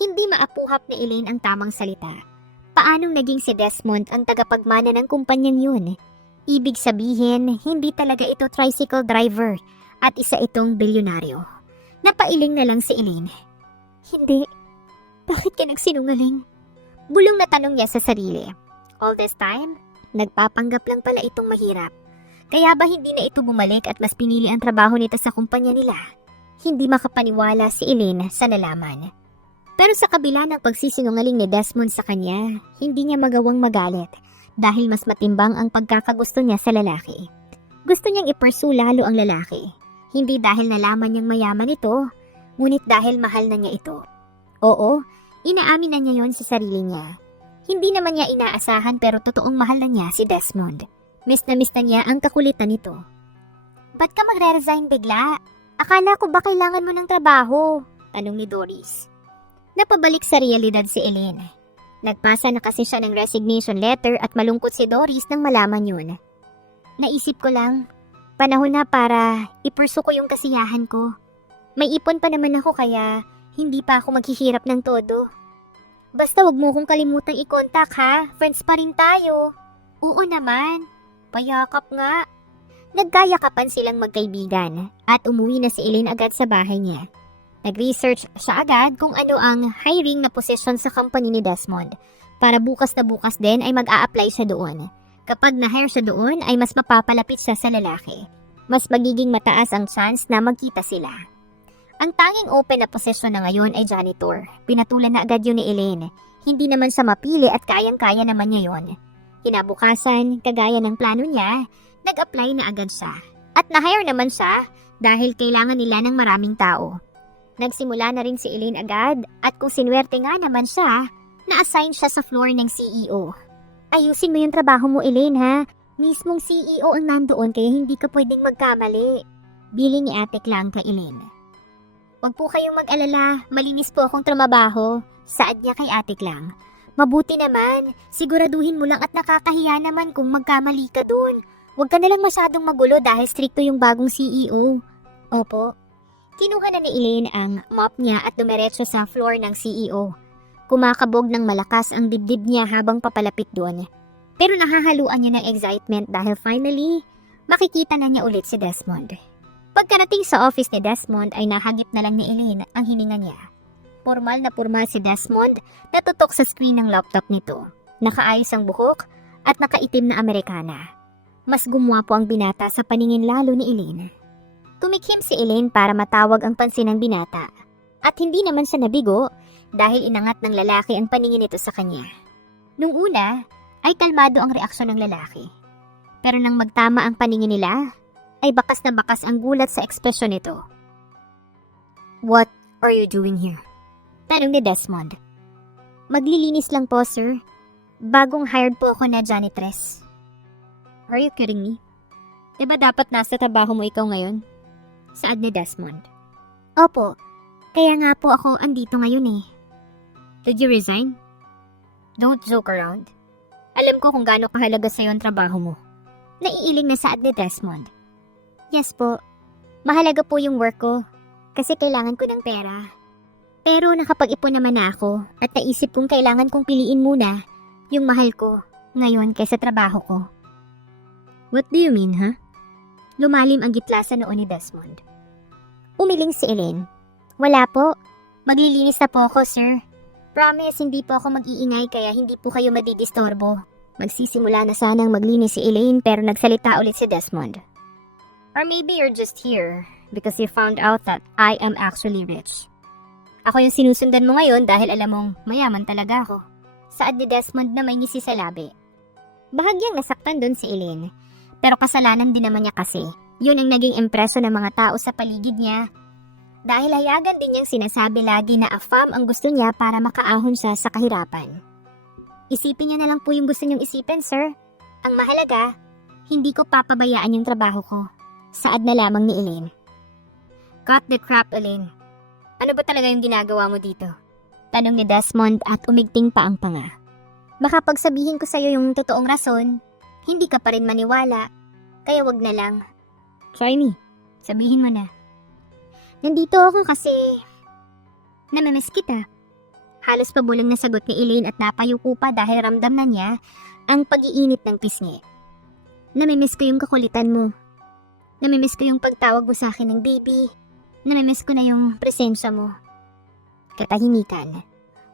Hindi maapuhap ni Elaine ang tamang salita. Paanong naging si Desmond ang tagapagmana ng kumpanyang yun? Ibig sabihin, hindi talaga ito tricycle driver at isa itong bilyonaryo. Napailing na lang si Elaine. Hindi. Bakit ka nagsinungaling? Bulong na tanong niya sa sarili. All this time, nagpapanggap lang pala itong mahirap. Kaya ba hindi na ito bumalik at mas pinili ang trabaho nito sa kumpanya nila? Hindi makapaniwala si Elaine sa nalaman. Pero sa kabila ng pagsisinungaling ni Desmond sa kanya, hindi niya magawang magalit dahil mas matimbang ang pagkakagusto niya sa lalaki. Gusto niyang i-pursue lalo ang lalaki. Hindi dahil nalaman niyang mayaman ito, ngunit dahil mahal na niya ito. Oo, inaamin na niya yon sa sarili niya. Hindi naman niya inaasahan pero totoong mahal na niya si Desmond. Miss na niya ang kakulitan nito. Ba't ka magre-resign bigla? Akala ko ba kailangan mo ng trabaho? Tanong ni Doris. Napabalik sa realidad si Elaine. Nagpasa na kasi siya ng resignation letter at malungkot si Doris nang malaman yun. Naisip ko lang, panahon na para ipursu ko yung kasiyahan ko. May ipon pa naman ako kaya hindi pa ako maghihirap ng todo. Basta wag mo kong kalimutang i-contact ha, friends pa rin tayo. Oo naman, payakap nga. Nagkayakapan silang magkaibigan at umuwi na si Elaine agad sa bahay niya. Nag-research siya agad kung ano ang hiring na posisyon sa company ni Desmond para bukas na bukas din ay mag-a-apply siya doon. Kapag na-hire siya doon ay mas mapapalapit siya sa lalaki. Mas magiging mataas ang chance na magkita sila. Ang tanging open na posisyon na ngayon ay janitor. Pinatulan na agad yun ni Elaine. Hindi naman siya mapili at kayang-kaya naman niya yun. Kinabukasan, kagaya ng plano niya, nag-apply na agad siya. At na-hire naman siya dahil kailangan nila ng maraming tao. Nagsimula na rin si Elaine agad at kung sinwerte nga naman siya, na-assign siya sa floor ng CEO. Ayusin mo yung trabaho mo, Elaine, ha? Mismong CEO ang nandoon kaya hindi ka pwedeng magkamali. Bili ni Ate Clang kay Elaine. Huwag po kayong mag-alala, malinis po akong trumabaho. Saad niya kay Ate Clang. Mabuti naman, siguraduhin mo lang at nakakahiya naman kung magkamali ka dun. Huwag ka nalang masyadong magulo dahil stricto yung bagong CEO. Opo. Kinuha na ni Elaine ang mop niya at dumiretso sa floor ng CEO. Kumakabog ng malakas ang dibdib niya habang papalapit doon. Pero nahahaluan niya ng excitement dahil finally, makikita na niya ulit si Desmond. Pagkarating sa office ni Desmond ay nahagip na lang ni Elaine ang hininga niya. Formal na formal si Desmond na tutok sa screen ng laptop nito. Nakaayos ang buhok at nakaitim na Amerikana. Mas gumwapo ang binata sa paningin lalo ni Elaine. Tumikhim si Elaine para matawag ang pansin ng binata. At hindi naman siya nabigo dahil inangat ng lalaki ang paningin nito sa kanya. Nung una, ay kalmado ang reaksyon ng lalaki. Pero nang magtama ang paningin nila, ay bakas na bakas ang gulat sa ekspresyon nito. What are you doing here? Tanong ni Desmond. Maglilinis lang po, sir. Bagong hired po ako na janitress. Are you kidding me? Diba dapat nasa trabaho mo ikaw ngayon? Saad ni Desmond. Opo, kaya nga po ako andito ngayon eh. Did you resign? Don't joke around. Alam ko kung gaano kahalaga sa'yo ang trabaho mo. Naiiling na saad ni Desmond. Yes po, mahalaga po yung work ko kasi kailangan ko ng pera. Pero nakapag-ipon naman na ako at naisip kong kailangan kong piliin muna yung mahal ko ngayon kaysa trabaho ko. What do you mean, huh? Lumalim ang gitla sa noo ni Desmond. Umiling si Elaine. Wala po. Maglilinis na po ako, sir. Promise, hindi po ako mag-iingay kaya hindi po kayo madidistorbo. Magsisimula na sanang maglinis si Elaine pero nagsalita ulit si Desmond. Or maybe you're just here because you found out that I am actually rich. Ako yung sinusundan mo ngayon dahil alam mong mayaman talaga ako. Saad ni Desmond na may ngisi sa labi. Bahagyang nasaktan doon si Elaine. Pero kasalanan din naman niya kasi. Yun ang naging impreso ng mga tao sa paligid niya. Dahil hayagan din niyang sinasabi lagi na afam ang gusto niya para makaahon siya sa kahirapan. Isipin niya na lang po yung gusto niyong isipin, sir. Ang mahalaga, hindi ko papabayaan yung trabaho ko. Saad na lamang ni Elaine. Cut the crap, Elaine. Ano ba talaga yung ginagawa mo dito? Tanong ni Desmond at umigting pa ang panga. Baka pagsabihin ko sa'yo yung totoong rason, hindi ka pa rin maniwala, kaya wag na lang. Try me. Sabihin mo na. Nandito ako kasi namimiss kita. Halos pabulang na sagot ni Elaine at napayuko pa dahil ramdam na niya ang pag-iinit ng pisngi. Namimiss ko yung kakulitan mo. Namimiss ko yung pagtawag mo sa akin ng baby. Namimiss ko na yung presensya mo. Katahimikan.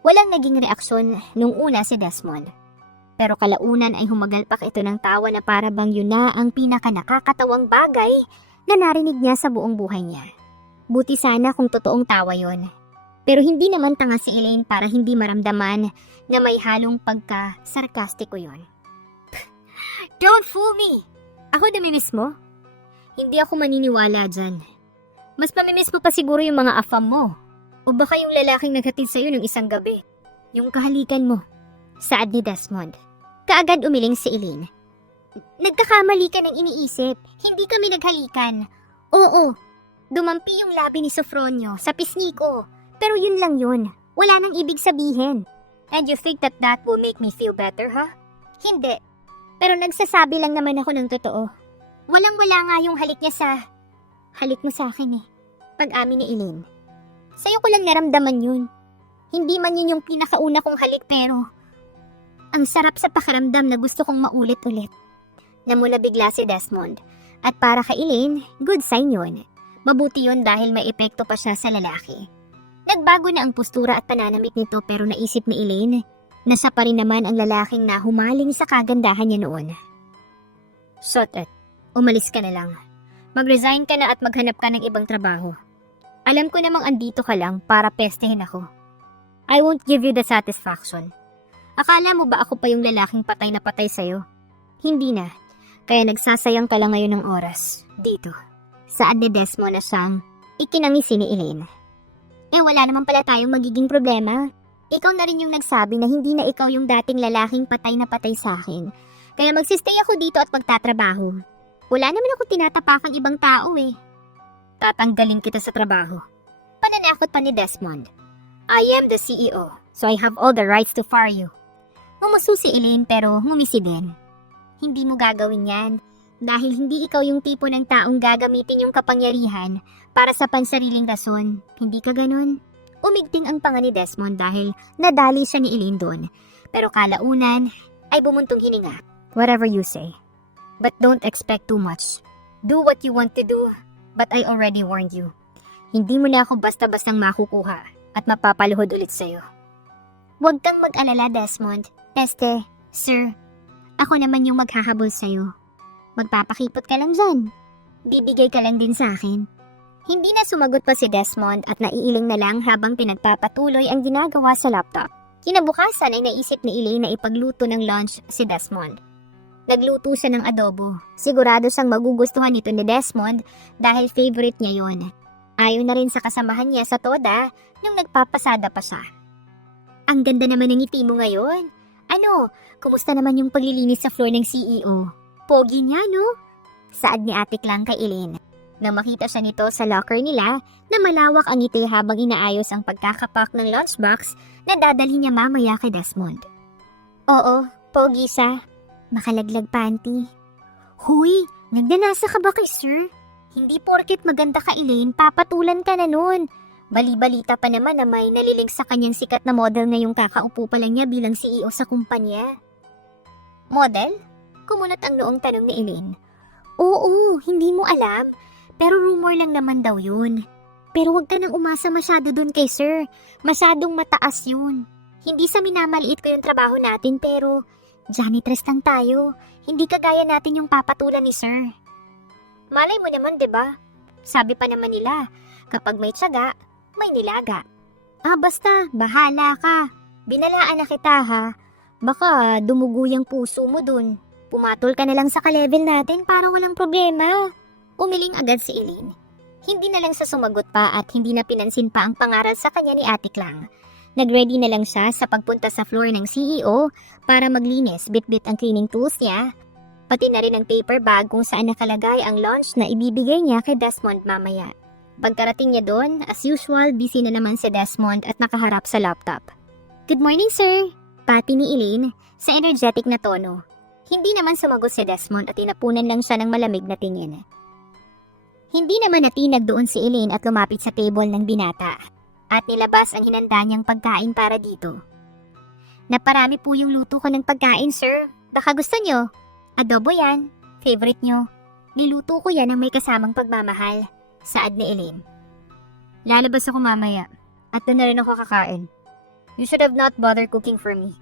Walang naging reaksyon nung una si Desmond. Pero kalaunan ay humagalpak ito ng tawa na para bang yun na ang pinaka-nakakatawang bagay na narinig niya sa buong buhay niya. Buti sana kung totoong tawa yon. Pero hindi naman tanga si Elaine para hindi maramdaman na may halong pagka-sarkastiko yon. Don't fool me! Ako namimiss mo? Hindi ako maniniwala dyan. Mas mamimiss mo pa siguro yung mga afam mo. O baka yung lalaking naghatid sa'yo nung isang gabi. Yung kahalikan mo. Saad ni Desmond. Kaagad umiling si Elaine. Nagkakamali ka ng iniisip. Hindi kami naghalikan. Oo. Dumampi yung labi ni Sofronio sa pisngi ko. Pero yun lang yun. Wala nang ibig sabihin. And you think that will make me feel better, huh? Hindi. Pero nagsasabi lang naman ako ng totoo. Walang-wala nga yung halik niya sa... Halik mo sa akin eh. Pag-amin ni Elaine. Sa'yo ko lang naramdaman yun. Hindi man yun yung pinakauna kong halik pero... Ang sarap sa pakiramdam na gusto kong maulit-ulit. Namula bigla si Desmond. At para kay Elaine, good sign yun. Mabuti yun dahil may epekto pa siya sa lalaki. Nagbago na ang postura at pananamit nito pero naisip ni Elaine na siya pa rin naman ang lalaking na humaling sa kagandahan niya noon. Shut it. Umalis ka na lang. Mag-resign ka na at maghanap ka ng ibang trabaho. Alam ko namang andito ka lang para pestehin ako. I won't give you the satisfaction. Akala mo ba ako pa yung lalaking patay na patay sa'yo? Hindi na. Kaya nagsasayang ka lang ngayon ng oras. Dito. Saad ni Desmond na siyang ikinangisi ni Elaine. Wala naman pala tayong magiging problema. Ikaw na rin yung nagsabi na hindi na ikaw yung dating lalaking patay na patay sa akin. Kaya magsistay ako dito at magtatrabaho. Wala naman ako tinatapakang ibang tao eh. Tatanggalin kita sa trabaho. Pananakot pa ni Desmond. I am the CEO, so I have all the rights to fire you. Ngumuso si Elaine pero ngumisi din. Hindi mo gagawin yan dahil hindi ikaw yung tipo ng taong gagamitin yung kapangyarihan para sa pansariling rason. Hindi ka ganun. Umigting ang panga ni Desmond dahil nadali siya ni Elaine doon. Pero kalaunan ay bumuntong hininga. Whatever you say. But don't expect too much. Do what you want to do, but I already warned you. Hindi mo na ako basta-bastang makukuha at mapapaluhod ulit sa'yo. Huwag kang mag-alala, Desmond. Sir, ako naman yung maghahabol sa'yo. Magpapakipot ka lang dyan. Bibigay ka lang din sa akin. Hindi na sumagot pa si Desmond at naiiling na lang habang pinagpapatuloy ang ginagawa sa laptop. Kinabukasan ay naisip ni Elaine na ipagluto ng lunch si Desmond. Nagluto siya ng adobo. Sigurado siyang magugustuhan nito ni Desmond dahil favorite niya yon. Ayon na rin sa kasamahan niya sa toda nung nagpapasada pa siya. Ang ganda naman ng ngiti mo ngayon. Ano, kumusta naman yung paglilinis sa floor ng CEO? Pogi niya, no? Saad ni Ate Klang kay Elaine. Nang makita siya nito sa locker nila na malawak ang ngiti habang inaayos ang pagkakapak ng lunchbox na dadalhin niya mamaya kay Desmond. Oo, pogi siya. Makalaglag panty. Huy, nagdanasa ka ba kay sir? Hindi porket maganda ka, Elaine, papatulan ka na nun. Bali-balita pa naman na may naliling sa kanyang sikat na model ngayong kakaupo pa lang niya bilang CEO sa kumpanya. Model? Kumunot ang noong tanong ni Elaine. Oo, hindi mo alam. Pero rumor lang naman daw yun. Pero huwag ka nang umasa masyado dun kay sir. Masyadong mataas yun. Hindi sa minamaliit ko yung trabaho natin pero janitress lang tayo. Hindi kagaya natin yung papatulan ni sir. Malay mo naman, 'di ba? Sabi pa naman nila, kapag may tiyaga, may nilaga. Basta, bahala ka. Binalaan na kita ha. Baka dumugo yung puso mo dun. Pumatol ka na lang sa ka-level natin para walang problema. Umiling agad si Elaine. Hindi na lang sa sumagot pa at hindi na pinansin pa ang pangaral sa kanya ni Ate Klang. Nag-ready na lang siya sa pagpunta sa floor ng CEO para maglinis, bit-bit ang cleaning tools niya, pati na rin ang paper bag kung saan nakalagay ang lunch na ibibigay niya kay Desmond mamaya. Pagkarating niya doon, as usual, busy na naman si Desmond at nakaharap sa laptop. "Good morning, sir!" Pati ni Elaine sa energetic na tono. Hindi naman sumagot si Desmond at tinapunan lang siya ng malamig na tingin. Hindi naman natinag doon si Elaine at lumapit sa table ng binata at nilabas ang hinanda niyang pagkain para dito. "Naparami po yung luto ko ng pagkain, sir. Baka gusto niyo? Adobo yan. Favorite niyo. Niluto ko yan ng may kasamang pagmamahal." Saad ni Elaine. "Lalabas ako mamaya at doon na rin ako kakain. You should have not bothered cooking for me."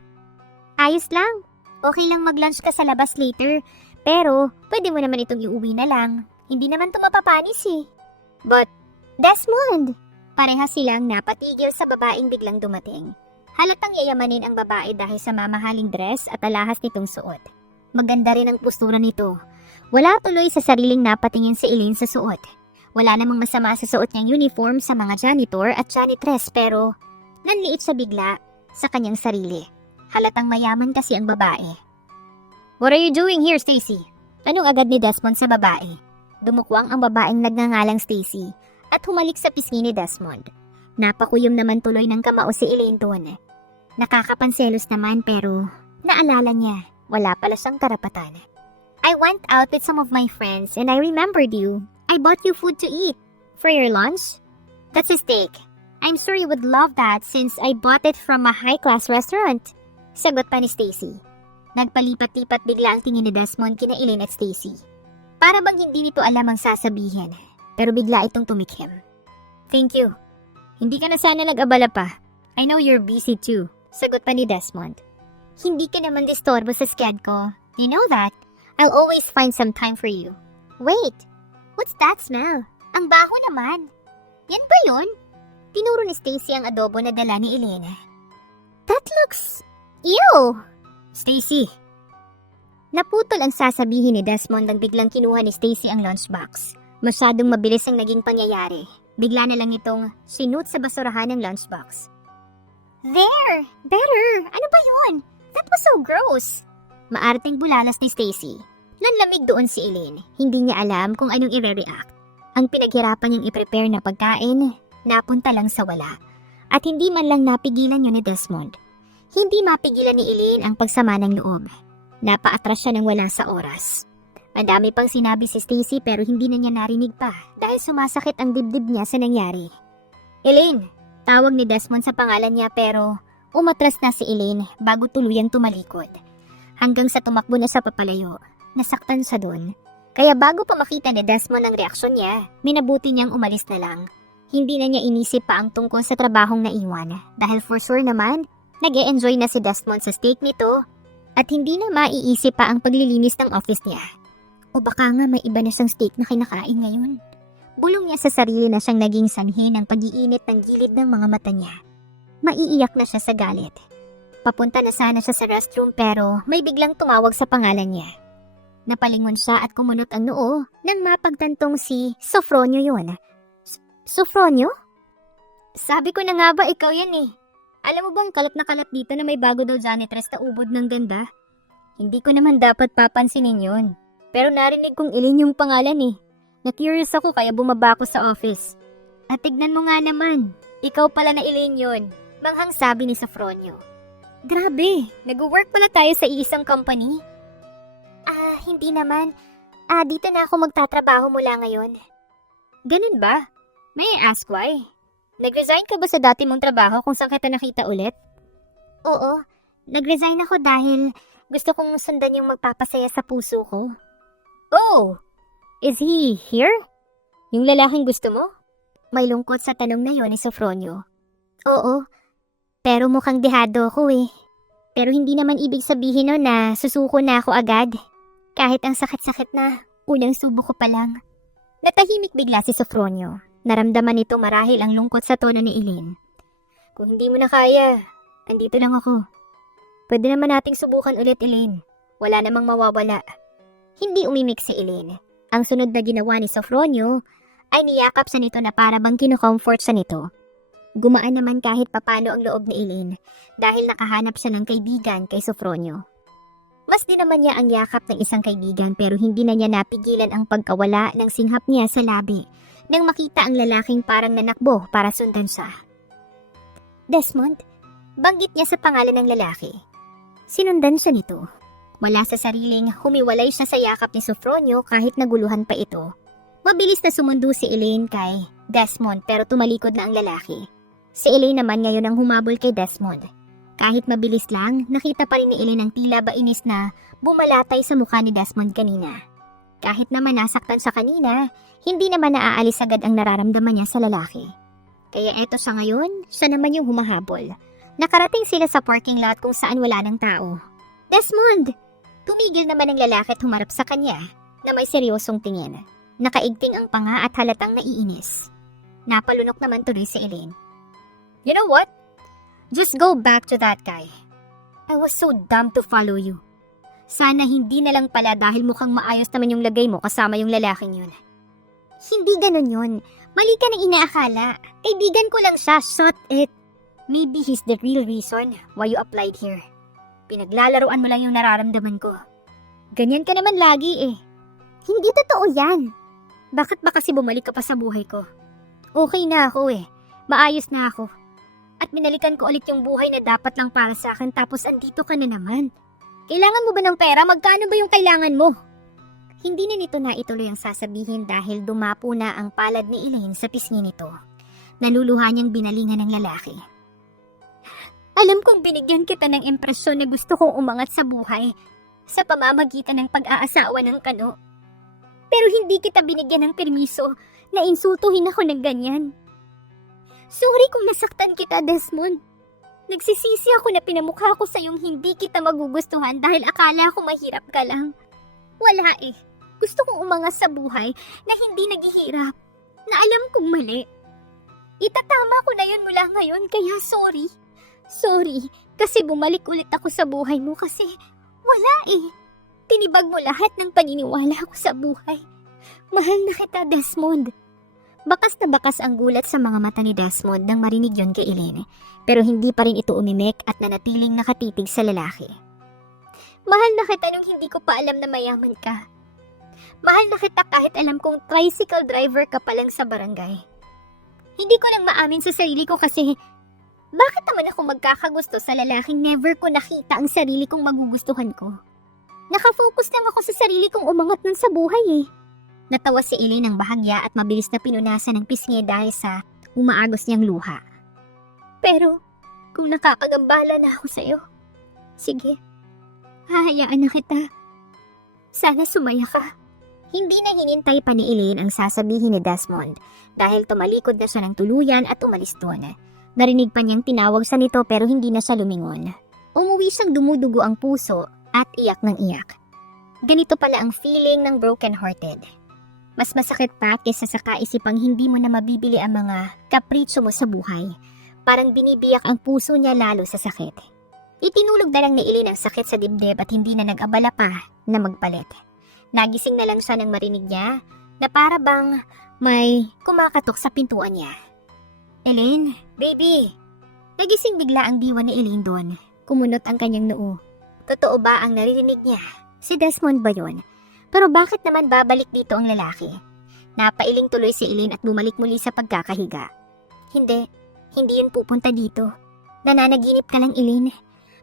"Ayos lang. Okay lang mag-lunch ka sa labas later. Pero pwede mo naman itong iuwi na lang. Hindi naman ito mapapanis eh." "But, Desmond!" Pareha silang napatigil sa babaeng biglang dumating. Halatang yayamanin ang babae dahil sa mamahaling dress at alahas nitong suot. Maganda rin ang postura nito. Wala tuloy sa sariling napatingin si Elaine sa suot. Wala namang masama sa suot niyang uniform sa mga janitor at janitress pero nanliit siya bigla sa kanyang sarili. Halatang mayaman kasi ang babae. "What are you doing here, Stacy?" Tanong agad ni Desmond sa babae. Dumukwang ang babaeng nagngangalang Stacy at humalik sa pisngi ni Desmond. Napakuyom naman tuloy ng kamao si Elaine doon. Nakakapanselos naman pero naalala niya, wala pala siyang karapatan. "I went out with some of my friends and I remembered you. I bought you food to eat. For your lunch? That's a steak. I'm sure you would love that since I bought it from a high-class restaurant." Sagot pa ni Stacy. Nagpalipat-lipat bigla ang tingin ni Desmond kina Elaine at Stacy. Para bang hindi nito alam ang sasabihin, pero bigla itong tumikhim. "Thank you. Hindi ka na sana nag-abala pa. I know you're busy too." Sagot pa ni Desmond. "Hindi ka naman disturbo sa sked ko. You know that. I'll always find some time for you." "Wait, what's that smell? Ang baho naman. Yan ba yun?" Tinuro ni Stacy ang adobo na dala ni Elena. "That looks... ew!" "Stacy!" Naputol ang sasabihin ni Desmond nang biglang kinuha ni Stacy ang lunchbox. Masyadong mabilis ang naging pangyayari. Bigla na lang itong sinut sa basurahan ng lunchbox. "There! Better! Ano ba yun? That was so gross!" Maarting bulalas ni Stacy. Nanlamig doon si Elaine. Hindi niya alam kung anong i-react. Ang pinaghirapan niyang i-prepare na pagkain, napunta lang sa wala. At hindi man lang napigilan yun ni Desmond. Hindi mapigilan ni Elaine ang pagsama ng loob. Napaatras siya ng wala sa oras. Ang dami pang sinabi si Stacy pero hindi na niya narinig pa dahil sumasakit ang dibdib niya sa nangyari. "Elaine!" Tawag ni Desmond sa pangalan niya pero umatras na si Elaine bago tuluyang tumalikod. Hanggang sa tumakbo na sa papalayo, nasaktan siya doon. Kaya bago pa makita ni Desmond ang reaksyon niya, minabuti niyang umalis na lang. Hindi na niya inisip pa ang tungkol sa trabahong naiwan dahil for sure naman, nag-e-enjoy na si Desmond sa steak nito at hindi na maiisip pa ang paglilinis ng office niya. O baka nga may iba na siyang steak na kinakain ngayon. Bulong niya sa sarili na siyang naging sanhi ng pag-iinit ng gilid ng mga mata niya. Maiiyak na siya sa galit. Papunta na sana siya sa restroom pero may biglang tumawag sa pangalan niya. Napalingon siya at kumunot ang noo nang mapagtantong si Sofronio yun. Sofronio? "Sabi ko na nga ba ikaw yan eh. Alam mo bang kalat na kalat dito na may bago daw janitress na ubod ng ganda? Hindi ko naman dapat papansinin yun. Pero narinig kong Elaine yung pangalan eh. Na-curious ako kaya bumaba ako sa office. At tignan mo nga naman, ikaw pala na Elaine yun." Manghang sabi ni Sofronio. "Grabe, nag-work pala tayo sa iisang company?" Hindi naman. Dito na ako magtatrabaho mula ngayon." "Ganun ba? May I ask why? Nag-resign ka ba sa dati mong trabaho kung saan kita nakita ulit?" "Oo, nag-resign ako dahil gusto kong sundan yung magpapasaya sa puso ko." "Oh, is he here? Yung lalaking gusto mo?" May lungkot sa tanong na yon ni Sofronio. Oo, pero mukhang dehado ako eh. Pero hindi naman ibig sabihin nun na susuko na ako agad. Kahit ang sakit-sakit na, unang subo ko pa lang. Natahimik bigla si Sofronio. Naramdaman nito marahil ang lungkot sa tono ni Elaine. Kung hindi mo na kaya, andito lang ako. Pwede naman nating subukan ulit, Elaine. Wala namang mawawala. Hindi umimik si Elaine. Ang sunod na ginawa ni Sofronio ay niyakap sa nito na para bang kinocomfort sa nito. Gumaan naman kahit papano ang loob ni Elaine dahil nakahanap siya ng kaibigan kay Sofronio. Mas din naman niya ang yakap ng isang kaibigan pero hindi na niya napigilan ang pagkawala ng singhap niya sa labi nang makita ang lalaking parang nanakbo para sundan siya. Desmond, banggit niya sa pangalan ng lalaki. Sinundan siya nito. Wala sa sariling humiwalay siya sa yakap ni Sofronio kahit naguluhan pa ito. Mabilis na sumundo si Elaine kay Desmond pero tumalikod na ang lalaki. Si Elaine naman ngayon ang humabol kay Desmond. Kahit mabilis lang, nakita pa rin ni Elaine ang tila bainis na bumalatay sa mukha ni Desmond kanina. Kahit naman nasaktan sa kanina, hindi naman naaalis agad ang nararamdaman niya sa lalaki. Kaya eto sa ngayon, siya naman yung humahabol. Nakarating sila sa parking lot kung saan wala ng tao. Desmond! Tumigil naman ang lalaki at humarap sa kanya na may seryosong tingin. Nakaigting ang panga at halatang naiinis. Napalunok naman tuloy si Elaine. You know what? Just go back to that guy. I was so dumb to follow you. Sana hindi na lang pala dahil mukhang maayos naman yung lagay mo kasama yung lalaking yun. Hindi ganun yun. Mali ka nang inaakala. Kaibigan ko lang siya. Shut it. Maybe he's the real reason why you applied here. Pinaglalaruan mo lang yung nararamdaman ko. Ganyan ka naman lagi eh. Hindi totoo yan. Bakit ba kasi bumalik ka pa sa buhay ko? Okay na ako eh. Maayos na ako. At binalikan ko ulit yung buhay na dapat lang para sa akin tapos andito ka na naman. Kailangan mo ba ng pera? Magkano ba yung kailangan mo? Hindi na nito na ituloy ang sasabihin dahil dumapo na ang palad ni Elaine sa pisngi nito. Naluluha niyang binalingan ng lalaki. Alam kong binigyan kita ng impresyon na gusto kong umangat sa buhay sa pamamagitan ng pag-aasawa ng kano. Pero hindi kita binigyan ng permiso na insultuhin ako ng ganyan. Sorry kung nasaktan kita, Desmond. Nagsisisi ako na pinamukha ko sa iyong hindi kita magugustuhan dahil akala ko mahirap ka lang. Wala eh. Gusto kong umangas sa buhay na hindi naghihirap. Na alam kong mali. Itatama ko na yun mula ngayon kaya sorry. Sorry kasi bumalik ulit ako sa buhay mo kasi wala eh. Tinibag mo lahat ng paniniwala ko sa buhay. Mahal na kita, Desmond. Bakas na bakas ang gulat sa mga mata ni Desmond nang marinig yon kay Elaine. Pero hindi pa rin ito umimik at nanatiling nakatitig sa lalaki. Mahal na kita nung hindi ko pa alam na mayaman ka. Mahal na kita kahit alam kong tricycle driver ka pa lang sa barangay. Hindi ko lang maamin sa sarili ko kasi bakit naman ako magkakagusto sa lalaking never ko nakita ang sarili kong magugustuhan ko? Nakafocus lang ako sa sarili kong umangat nun sa buhay eh. Natawa si Elaine ng bahagya at mabilis na pinunasan ng pisngi dahil sa umaagos niyang luha. Pero, kung nakakagambala na ako sa'yo, sige, hahayaan na kita. Sana sumaya ka. Hindi na hinintay pa ni Elaine ang sasabihin ni Desmond dahil tumalikod na siya ng tuluyan at umalis doon. Narinig pa niyang tinawag sa nito pero hindi na siya lumingon. Umuwi siyang dumudugo ang puso at iyak ng iyak. Ganito pala ang feeling ng broken-hearted. Mas masakit pa kaysa sa kaisipang hindi mo na mabibili ang mga kapritsyo mo sa buhay. Parang binibiyak ang puso niya lalo sa sakit. Itinulog na lang ni Elaine ang sakit sa dibdib at hindi na nag-abala pa na magpalit. Nagising na lang siya nang marinig niya na para bang may kumakatok sa pintuan niya. Elaine, baby! Nagising bigla ang diwa ni Elaine doon. Kumunot ang kanyang noo. Totoo ba ang naririnig niya? Si Desmond ba yun? Pero bakit naman babalik dito ang lalaki? Napailing tuloy si Elaine at bumalik muli sa pagkakahiga. Hindi yun pupunta dito. Nananaginip ka lang, Elaine.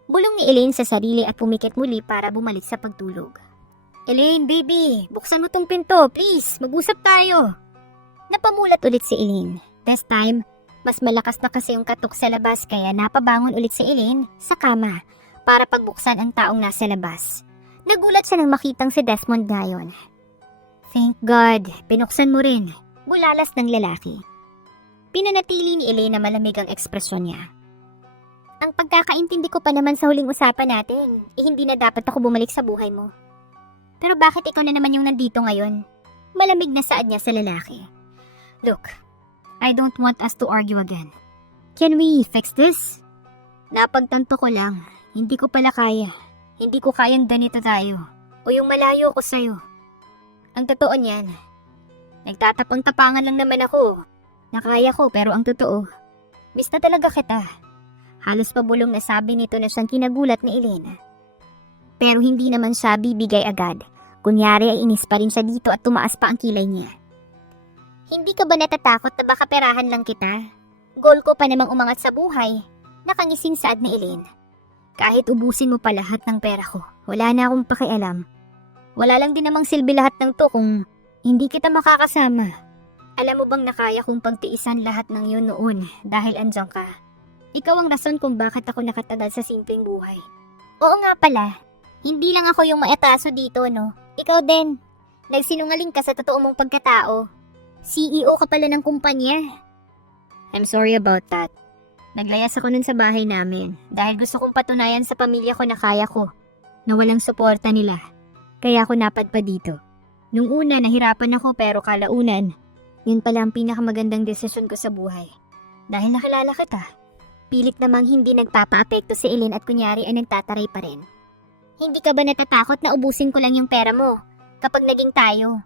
Bulong ni Elaine sa sarili at pumikit muli para bumalik sa pagtulog. Elaine, baby, buksan mo tong pinto, please, mag-usap tayo. Napamulat ulit si Elaine. This time, mas malakas na kasi yung katok sa labas kaya napabangon ulit si Elaine sa kama para pagbuksan ang taong nasa labas. Nagulat siya nang makitang si Desmond ngayon. Thank God, binuksan mo rin. Bulalas ng lalaki. Pinanatili ni Elaine na malamig ang ekspresyon niya. Ang pagkakaintindi ko pa naman sa huling usapan natin, hindi na dapat ako bumalik sa buhay mo. Pero bakit ikaw na naman yung nandito ngayon? Malamig na saad niya sa lalaki. Look, I don't want us to argue again. Can we fix this? Napagtanto ko lang, hindi ko pala kaya. Hindi ko kayang ganito tayo. O yung malayo ko sa'yo. Ang totoo niyan, nagtatapang-tapangan lang naman ako. Nakaya ko pero ang totoo, miss na talaga kita. Halos pabulong na sabi nito na siyang kinagulat ni Elaine. Pero hindi naman siya bibigay agad. Kunyari ay inis pa rin siya dito at tumaas pa ang kilay niya. Hindi ka ba natatakot na baka perahan lang kita? Goal ko pa namang umangat sa buhay. Nakangising saad ni Elaine. Kahit ubusin mo pa lahat ng pera ko, wala na akong pakialam. Wala lang din namang silbi lahat ng to kung hindi kita makakasama. Alam mo bang nakaya kong pagtiisan lahat ng yun noon dahil andyan ka? Ikaw ang rason kung bakit ako nakatagal sa simpleng buhay. Oo nga pala, hindi lang ako yung maetaso dito, no? Ikaw din. Nagsinungaling ka sa totoo mong pagkatao. CEO ka pala ng kumpanya. I'm sorry about that. Naglayas ako nun sa bahay namin dahil gusto kong patunayan sa pamilya ko na kaya ko, na walang suporta nila. Kaya ako napadpa dito. Nung una, nahirapan ako pero kalaunan, yun pala ang pinakamagandang desisyon ko sa buhay. Dahil nakilala kita. Pilit namang hindi nagpapa-apekto si Elaine at kunyari ay nagtataray pa rin. Hindi ka ba natatakot na ubusin ko lang yung pera mo kapag naging tayo?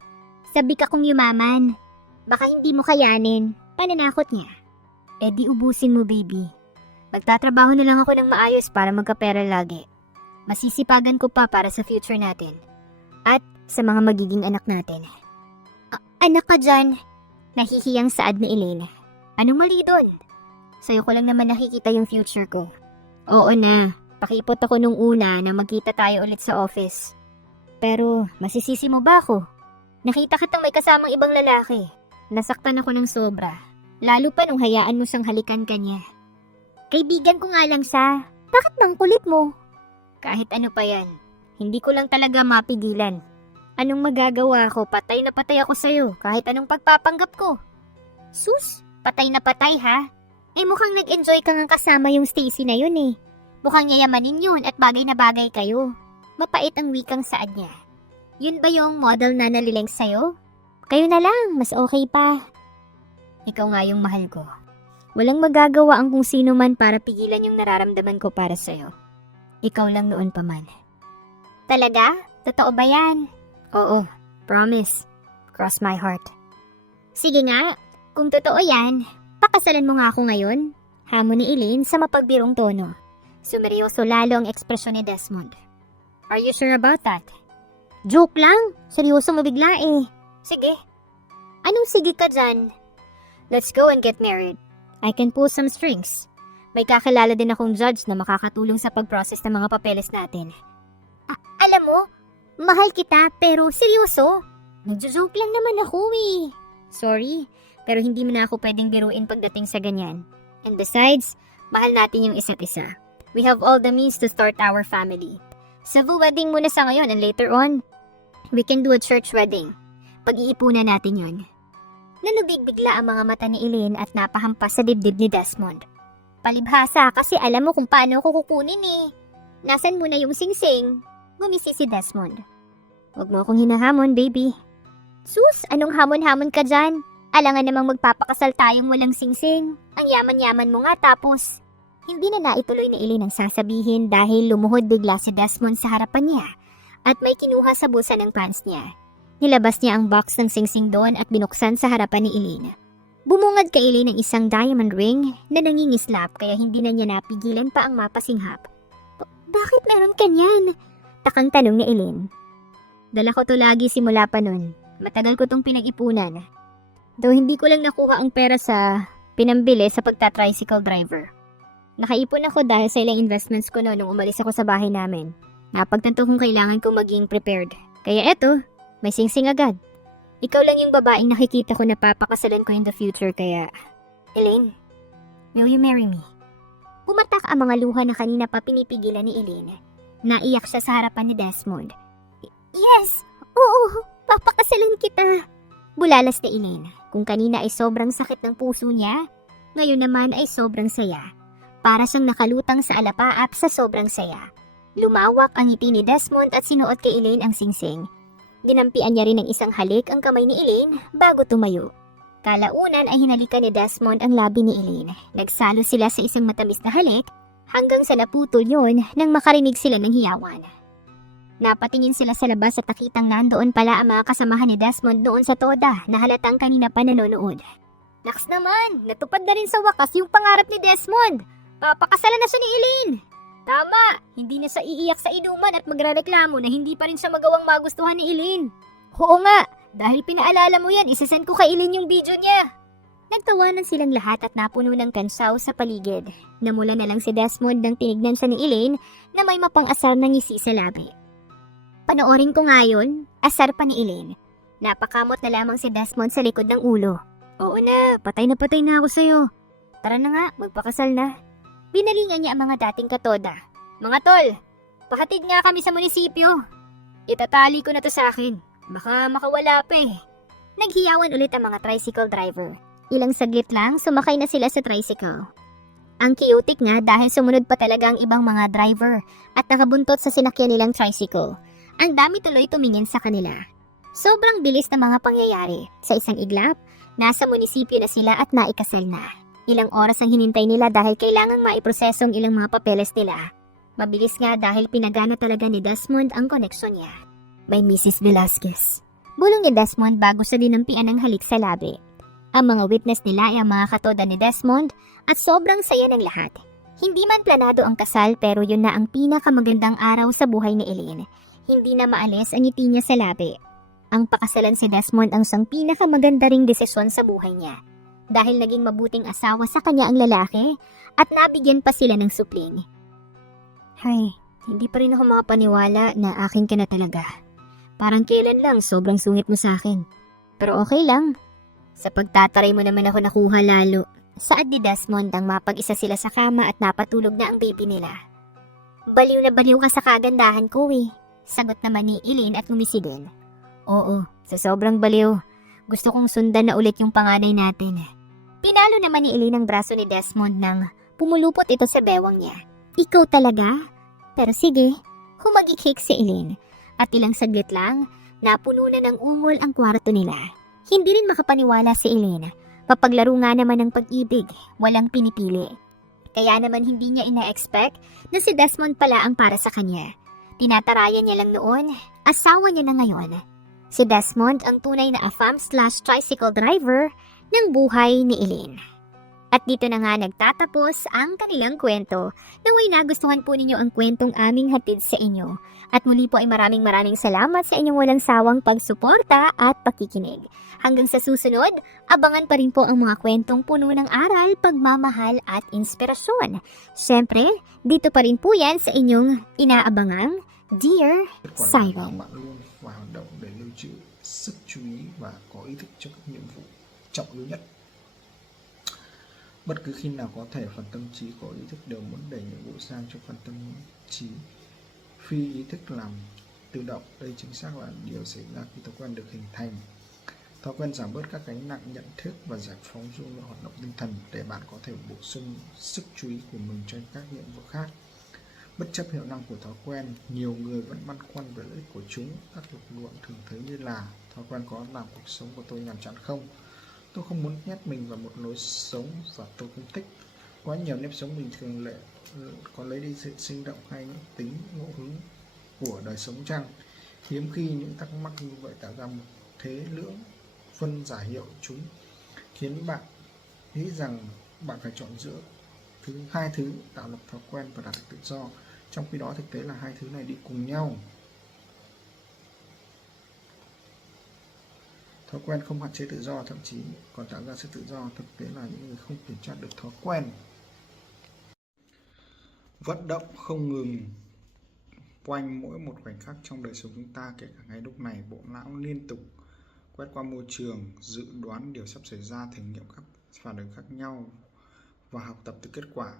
Sabi ka kong yumaman. Baka hindi mo kayanin. Pananakot niya. Eh di ubusin mo, baby. Magtatrabaho na lang ako ng maayos para magkapera lagi. Masisipagan ko pa para sa future natin. At sa mga magiging anak natin. Anak ka dyan? Nahihiyang saad ni Elaine. Anong mali doon? Sa'yo ko lang naman nakikita yung future ko. Oo na, pakipot ako nung una na magkita tayo ulit sa office. Pero masisisi mo ba ako? Nakita kitang may kasamang ibang lalaki. Nasaktan ako ng sobra. Lalo pa nung hayaan mo siyang halikan ka niya. Kaibigan ko nga lang siya. Bakit bang kulit mo? Kahit ano pa yan. Hindi ko lang talaga mapigilan. Anong magagawa ko? Patay na patay ako sa'yo kahit anong pagpapanggap ko. Sus, patay na patay ha? Eh mukhang nag-enjoy ka nga kasama yung Stacy na yun eh. Mukhang yayamanin yun at bagay na bagay kayo. Mapait ang wikang saad niya. Yun ba yung model na nalileng sa'yo? Kayo na lang, mas okay pa. Ikaw nga yung mahal ko. Walang magagawa ang kung sino man para pigilan yung nararamdaman ko para sa'yo. Ikaw lang noon pa man. Talaga? Totoo ba yan? Oo, promise. Cross my heart. Sige nga, kung totoo yan, pakasalan mo nga ako ngayon. Hamon ni Elaine sa mapagbirong tono. Sumeryoso lalo ang ekspresyon ni Desmond. Are you sure about that? Joke lang. Seryoso mo bigla eh. Sige. Anong sige ka dyan? Let's go and get married. I can pull some strings. May kakilala din akong judge na makakatulong sa pag-process ng mga papeles natin. Alam mo, mahal kita pero seryoso. Nagjo-joke lang naman ako eh. Sorry, pero hindi mo na ako pwedeng biruin pagdating sa ganyan. And besides, mahal natin yung isa't isa. We have all the means to start our family. Civil wedding muna sa ngayon and later on, we can do a church wedding. Pag-iipunan natin yun. Nanubig bigla ang mga mata ni Elaine at napahampas sa dibdib ni Desmond. Palibhasa kasi alam mo kung paano ako kukunin eh. Nasaan mo na yung singsing? Gumisi si Desmond. Huwag mo akong hinahamon, baby. Sus, anong hamon-hamon ka dyan? Alangan namang magpapakasal tayong walang singsing. Ang yaman-yaman mo nga tapos. Hindi na naituloy ni Elaine ang sasabihin dahil lumuhod bigla si Desmond sa harapan niya at may kinuha sa bulsa ng pants niya. Nilabas niya ang box ng singsing doon at binuksan sa harapan ni Elaine. Bumungad kay Elaine ng isang diamond ring na nangingislap kaya hindi na niya napigilan pa ang mapasinghap. Bakit meron kanyan? Takang tanong ni Elaine. Dala ko to lagi simula pa nun. Matagal ko tong pinag-ipunan. Though hindi ko lang nakuha ang pera sa pinambili sa pagta-tricycle driver. Nakaipon ako dahil sa ilang investments ko nung umalis ako sa bahay namin. Napagtanto kong kailangan ko maging prepared. Kaya eto, may singsing agad. Ikaw lang yung babaeng nakikita ko na papakasalan ko in the future kaya... Elaine, will you marry me? Pumatak ang mga luha na kanina pa pinipigilan ni Elaine. Naiyak siya sa harapan ni Desmond. Yes! Oo! Papakasalan kita! Bulalas ni Elaine. Kung kanina ay sobrang sakit ng puso niya, Ngayon naman ay sobrang saya. Para siyang nakalutang sa alapaap sa sobrang saya. Lumawak ang ngiti ni Desmond at sinuot kay Elaine ang singsing. Dinampian niya rin ng isang halik ang kamay ni Elaine bago tumayo. Kalaunan ay hinalikan ni Desmond ang labi ni Elaine. Nagsalo sila sa isang matamis na halik hanggang sa naputol yon nang makarinig sila ng hiyawan. Napatingin sila sa labas at nakitang nandoon pala ang mga kasamahan ni Desmond noon sa toda na halatang kanina pa nanonood. Naks naman, natupad na rin sa wakas yung pangarap ni Desmond. Papakasalan na siya ni Elaine. Tama, hindi na siya iiyak sa inuman at magrereklamo na hindi pa rin siya magawang magustuhan ni Elaine. Oo nga, dahil pinaalala mo yan, isasend ko kay Elaine yung video niya. Nagtawanan silang lahat at napuno ng kansaw sa paligid. Namula na lang si Desmond nang tinignan siya ni Elaine na may mapang-asar na ngisi sa labi. Panoorin ko nga yun, asar pa ni Elaine. Napakamot na lamang si Desmond sa likod ng ulo. Oo na patay na ako sa'yo. Tara na nga, magpakasal na. Binalingan niya ang mga dating katoda. Mga tol, pahatid nga kami sa munisipyo. Itatali ko na to sa akin. Baka makawala pa eh. Naghiyawan ulit ang mga tricycle driver. Ilang saglit lang, sumakay na sila sa tricycle. Ang chaotic nga dahil sumunod pa talaga ang ibang mga driver at nakabuntot sa sinakyan nilang tricycle. Ang dami tuloy tumingin sa kanila. Sobrang bilis ng mga pangyayari. Sa isang iglap, nasa munisipyo na sila at naikasal na. Ilang oras ang hinintay nila dahil kailangang maiprosesong ilang mga papeles nila. Mabilis nga dahil pinagana talaga ni Desmond ang koneksyon niya. By Mrs. Velasquez. Bulong ni Desmond bago sa dinampian ng halik sa labi. Ang mga witness nila ay ang mga katoda ni Desmond at sobrang saya ng lahat. Hindi man planado ang kasal pero yun na ang pinakamagandang araw sa buhay ni Elaine. Hindi na maalis ang ngiti niya sa labi. Ang pakasalan si Desmond ang isang pinakamaganda ring desisyon sa buhay niya. Dahil naging mabuting asawa sa kanya ang lalaki at nabigyan pa sila ng supling. Hay, hindi pa rin ako makapaniwala na akin ka na talaga. Parang kailan lang sobrang sungit mo sa akin. Pero okay lang. Sa pagtataray mo naman ako nakuha lalo. Saad ni Desmond ang mapag-isa sila sa kama at napatulog na ang baby nila. Baliw na baliw ka sa kagandahan ko eh. Sagot naman ni Elaine at ngumisi din. Oo, sa sobrang baliw. Gusto kong sundan na ulit yung panganay natin. Pinalo naman ni Elaine ang braso ni Desmond nang pumulupot ito sa bewang niya. Ikaw talaga? Pero sige, humagikik si Elaine. At ilang saglit lang, napuno na ng ungol ang kwarto nila. Hindi rin makapaniwala si Elaine. Papaglaro nga naman ng pag-ibig, walang pinipili. Kaya naman hindi niya ina-expect na si Desmond pala ang para sa kanya. Tinatarayan niya lang noon, asawa niya na ngayon. Si Desmond ang tunay na AFAM/tricycle driver ng buhay ni Elaine. At dito na nga nagtatapos ang kanilang kwento. Naway nagustuhan po ninyo ang kwentong aming hatid sa inyo. At muli po ay maraming salamat sa inyong walang sawang pagsuporta at pakikinig. Hanggang sa susunod, abangan pa rin po ang mga kwentong puno ng aral, pagmamahal at inspirasyon. Siyempre, dito pa rin po yan sa inyong inaabangang Dear Siren. Và hoạt động để lưu trữ sức chú ý và có ý thức cho các nhiệm vụ trọng yếu nhất. Bất cứ khi nào có thể, phần tâm trí có ý thức đều muốn đẩy nhiệm vụ sang cho phần tâm trí phi ý thức làm tự động. Đây chính xác là điều xảy ra khi thói quen được hình thành. Thói quen giảm bớt các gánh nặng nhận thức và giải phóng dung lượng hoạt động tinh thần để bạn có thể bổ sung sức chú ý của mình cho các nhiệm vụ khác. Bất chấp hiệu năng của thói quen, nhiều người vẫn băn khoăn về lợi ích của chúng. Các lực lượng thường thấy như là: thói quen có làm cuộc sống của tôi nhàm chán không? Tôi không muốn nhét mình vào một lối sống và tôi không thích. Quá nhiều nếp sống bình thường có lấy đi sự sinh động hay những tính ngẫu hứng của đời sống chăng? Hiếm khi những thắc mắc như vậy tạo ra một thế lưỡng phân giải hiệu chúng, khiến bạn nghĩ rằng bạn phải chọn giữa hai thứ: tạo lập thói quen và đạt được tự do. Trong khi đó thực tế là hai thứ này đi cùng nhau. Thói quen không hạn chế tự do, thậm chí còn tạo ra sự tự do. Thực tế là những người không kiểm soát được thói quen. Vận động không ngừng quanh mỗi một khoảnh khắc trong đời sống chúng ta, kể cả ngay lúc này. Bộ não liên tục quét qua môi trường, dự đoán điều sắp xảy ra, thử nghiệm các phản ứng khác nhau và học tập từ kết quả.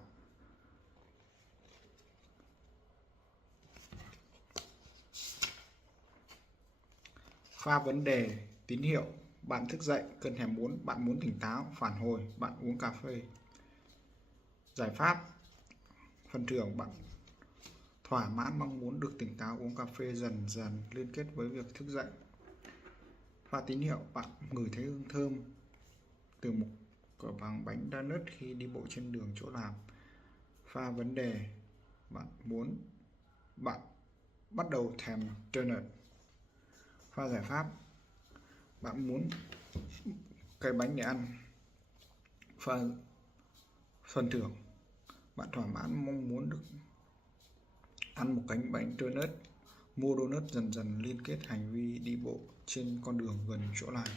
Pha vấn đề, tín hiệu: bạn thức dậy, cơn thèm muốn, bạn muốn tỉnh táo, phản hồi, bạn uống cà phê. Giải pháp: phần thưởng, bạn thỏa mãn mong muốn được tỉnh táo, uống cà phê dần dần liên kết với việc thức dậy. Pha tín hiệu: bạn ngửi thấy hương thơm từ một cửa hàng bánh đa nut khi đi bộ trên đường chỗ làm. Pha vấn đề: bạn bắt đầu thèm donut. Pha giải pháp: bạn muốn cái bánh để ăn. Pha phần thưởng: bạn thỏa mãn mong muốn được ăn một cánh bánh donut. Mua donut dần dần liên kết hành vi đi bộ trên con đường gần chỗ làm.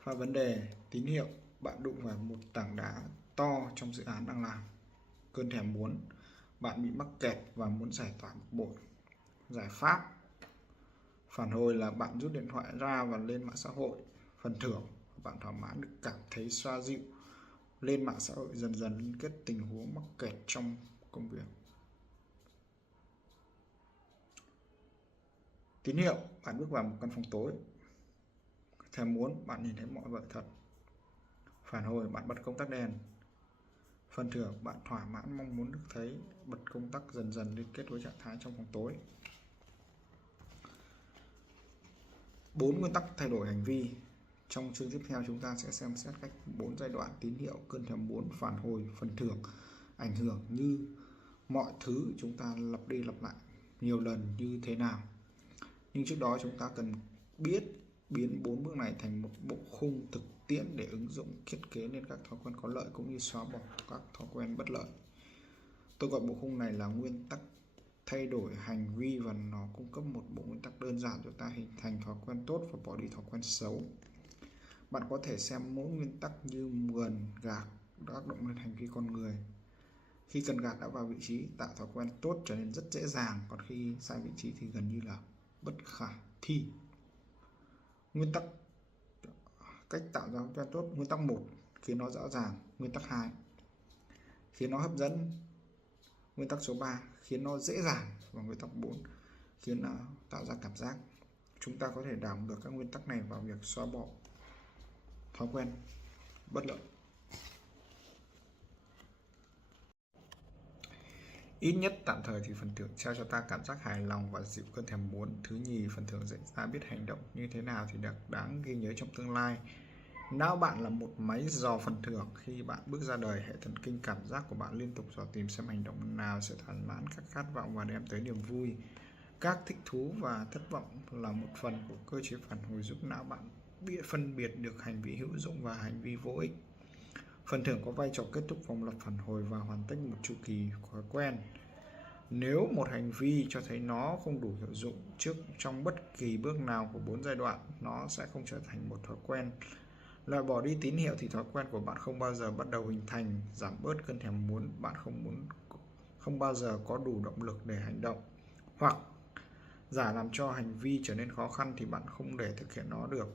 Pha vấn đề: tín hiệu: bạn đụng vào một tảng đá to trong dự án đang làm. Cơn thèm muốn: bạn bị mắc kẹt và muốn giải tỏa bực bội. Giải pháp: phản hồi là bạn rút điện thoại ra và lên mạng xã hội. Phần thưởng: bạn thỏa mãn được cảm thấy xoa dịu. Lên mạng xã hội dần dần liên kết tình huống mắc kẹt trong công việc. Tín hiệu: bạn bước vào một căn phòng tối. Thèm muốn: bạn nhìn thấy mọi vật thật. Phản hồi: bạn bật công tắc đèn. Phần thưởng: bạn thỏa mãn mong muốn được thấy. Bật công tắc dần dần liên kết với trạng thái trong phòng tối. 4 nguyên tắc thay đổi hành vi. Trong chương tiếp theo chúng ta sẽ xem xét cách 4 giai đoạn: tín hiệu, cơn thèm muốn, phản hồi, phần thưởng, ảnh hưởng. Như mọi thứ chúng ta lặp đi lặp lại nhiều lần như thế nào. Nhưng trước đó chúng ta cần biết biến 4 bước này thành một bộ khung thực tiễn để ứng dụng thiết kế nên các thói quen có lợi cũng như xóa bỏ các thói quen bất lợi. Tôi gọi bộ khung này là nguyên tắc thay đổi hành vi và nó cung cấp một bộ nguyên tắc đơn giản cho ta hình thành thói quen tốt và bỏ đi thói quen xấu. Bạn có thể xem mỗi nguyên tắc như nguồn gạt tác động lên hành vi con người. Khi cần gạt đã vào vị trí, tạo thói quen tốt trở nên rất dễ dàng, còn khi sai vị trí thì gần như là bất khả thi. Nguyên tắc cách tạo ra thói quen tốt. Nguyên tắc 1: khiến nó rõ ràng. Nguyên tắc 2: khiến nó hấp dẫn. Nguyên tắc số 3: khiến nó dễ dàng. Và nguyên tắc 4: khiến nó tạo ra cảm giác. Chúng ta có thể đảo ngược các nguyên tắc này vào việc xóa bỏ thói quen bất lợi. Ít nhất tạm thời thì phần thưởng trao cho ta cảm giác hài lòng và dịu cơn thèm muốn. Thứ nhì, phần thưởng dạy ta biết hành động như thế nào thì đáng ghi nhớ trong tương lai. Não bạn là một máy dò phần thưởng. Khi bạn bước ra đời, hệ thần kinh cảm giác của bạn liên tục dò tìm xem hành động nào sẽ thỏa mãn các khát vọng và đem tới niềm vui. Các thích thú và thất vọng là một phần của cơ chế phản hồi giúp não bạn phân biệt được hành vi hữu dụng và hành vi vô ích. Phần thưởng có vai trò kết thúc vòng lặp phản hồi và hoàn tất một chu kỳ thói quen. Nếu một hành vi cho thấy nó không đủ hiệu dụng trong bất kỳ bước nào của 4 giai đoạn, nó sẽ không trở thành một thói quen. Loại bỏ đi tín hiệu thì thói quen của bạn không bao giờ bắt đầu hình thành. Giảm bớt cơn thèm muốn, bạn không bao giờ có đủ động lực để hành động. Hoặc làm cho hành vi trở nên khó khăn thì bạn không thể thực hiện nó được.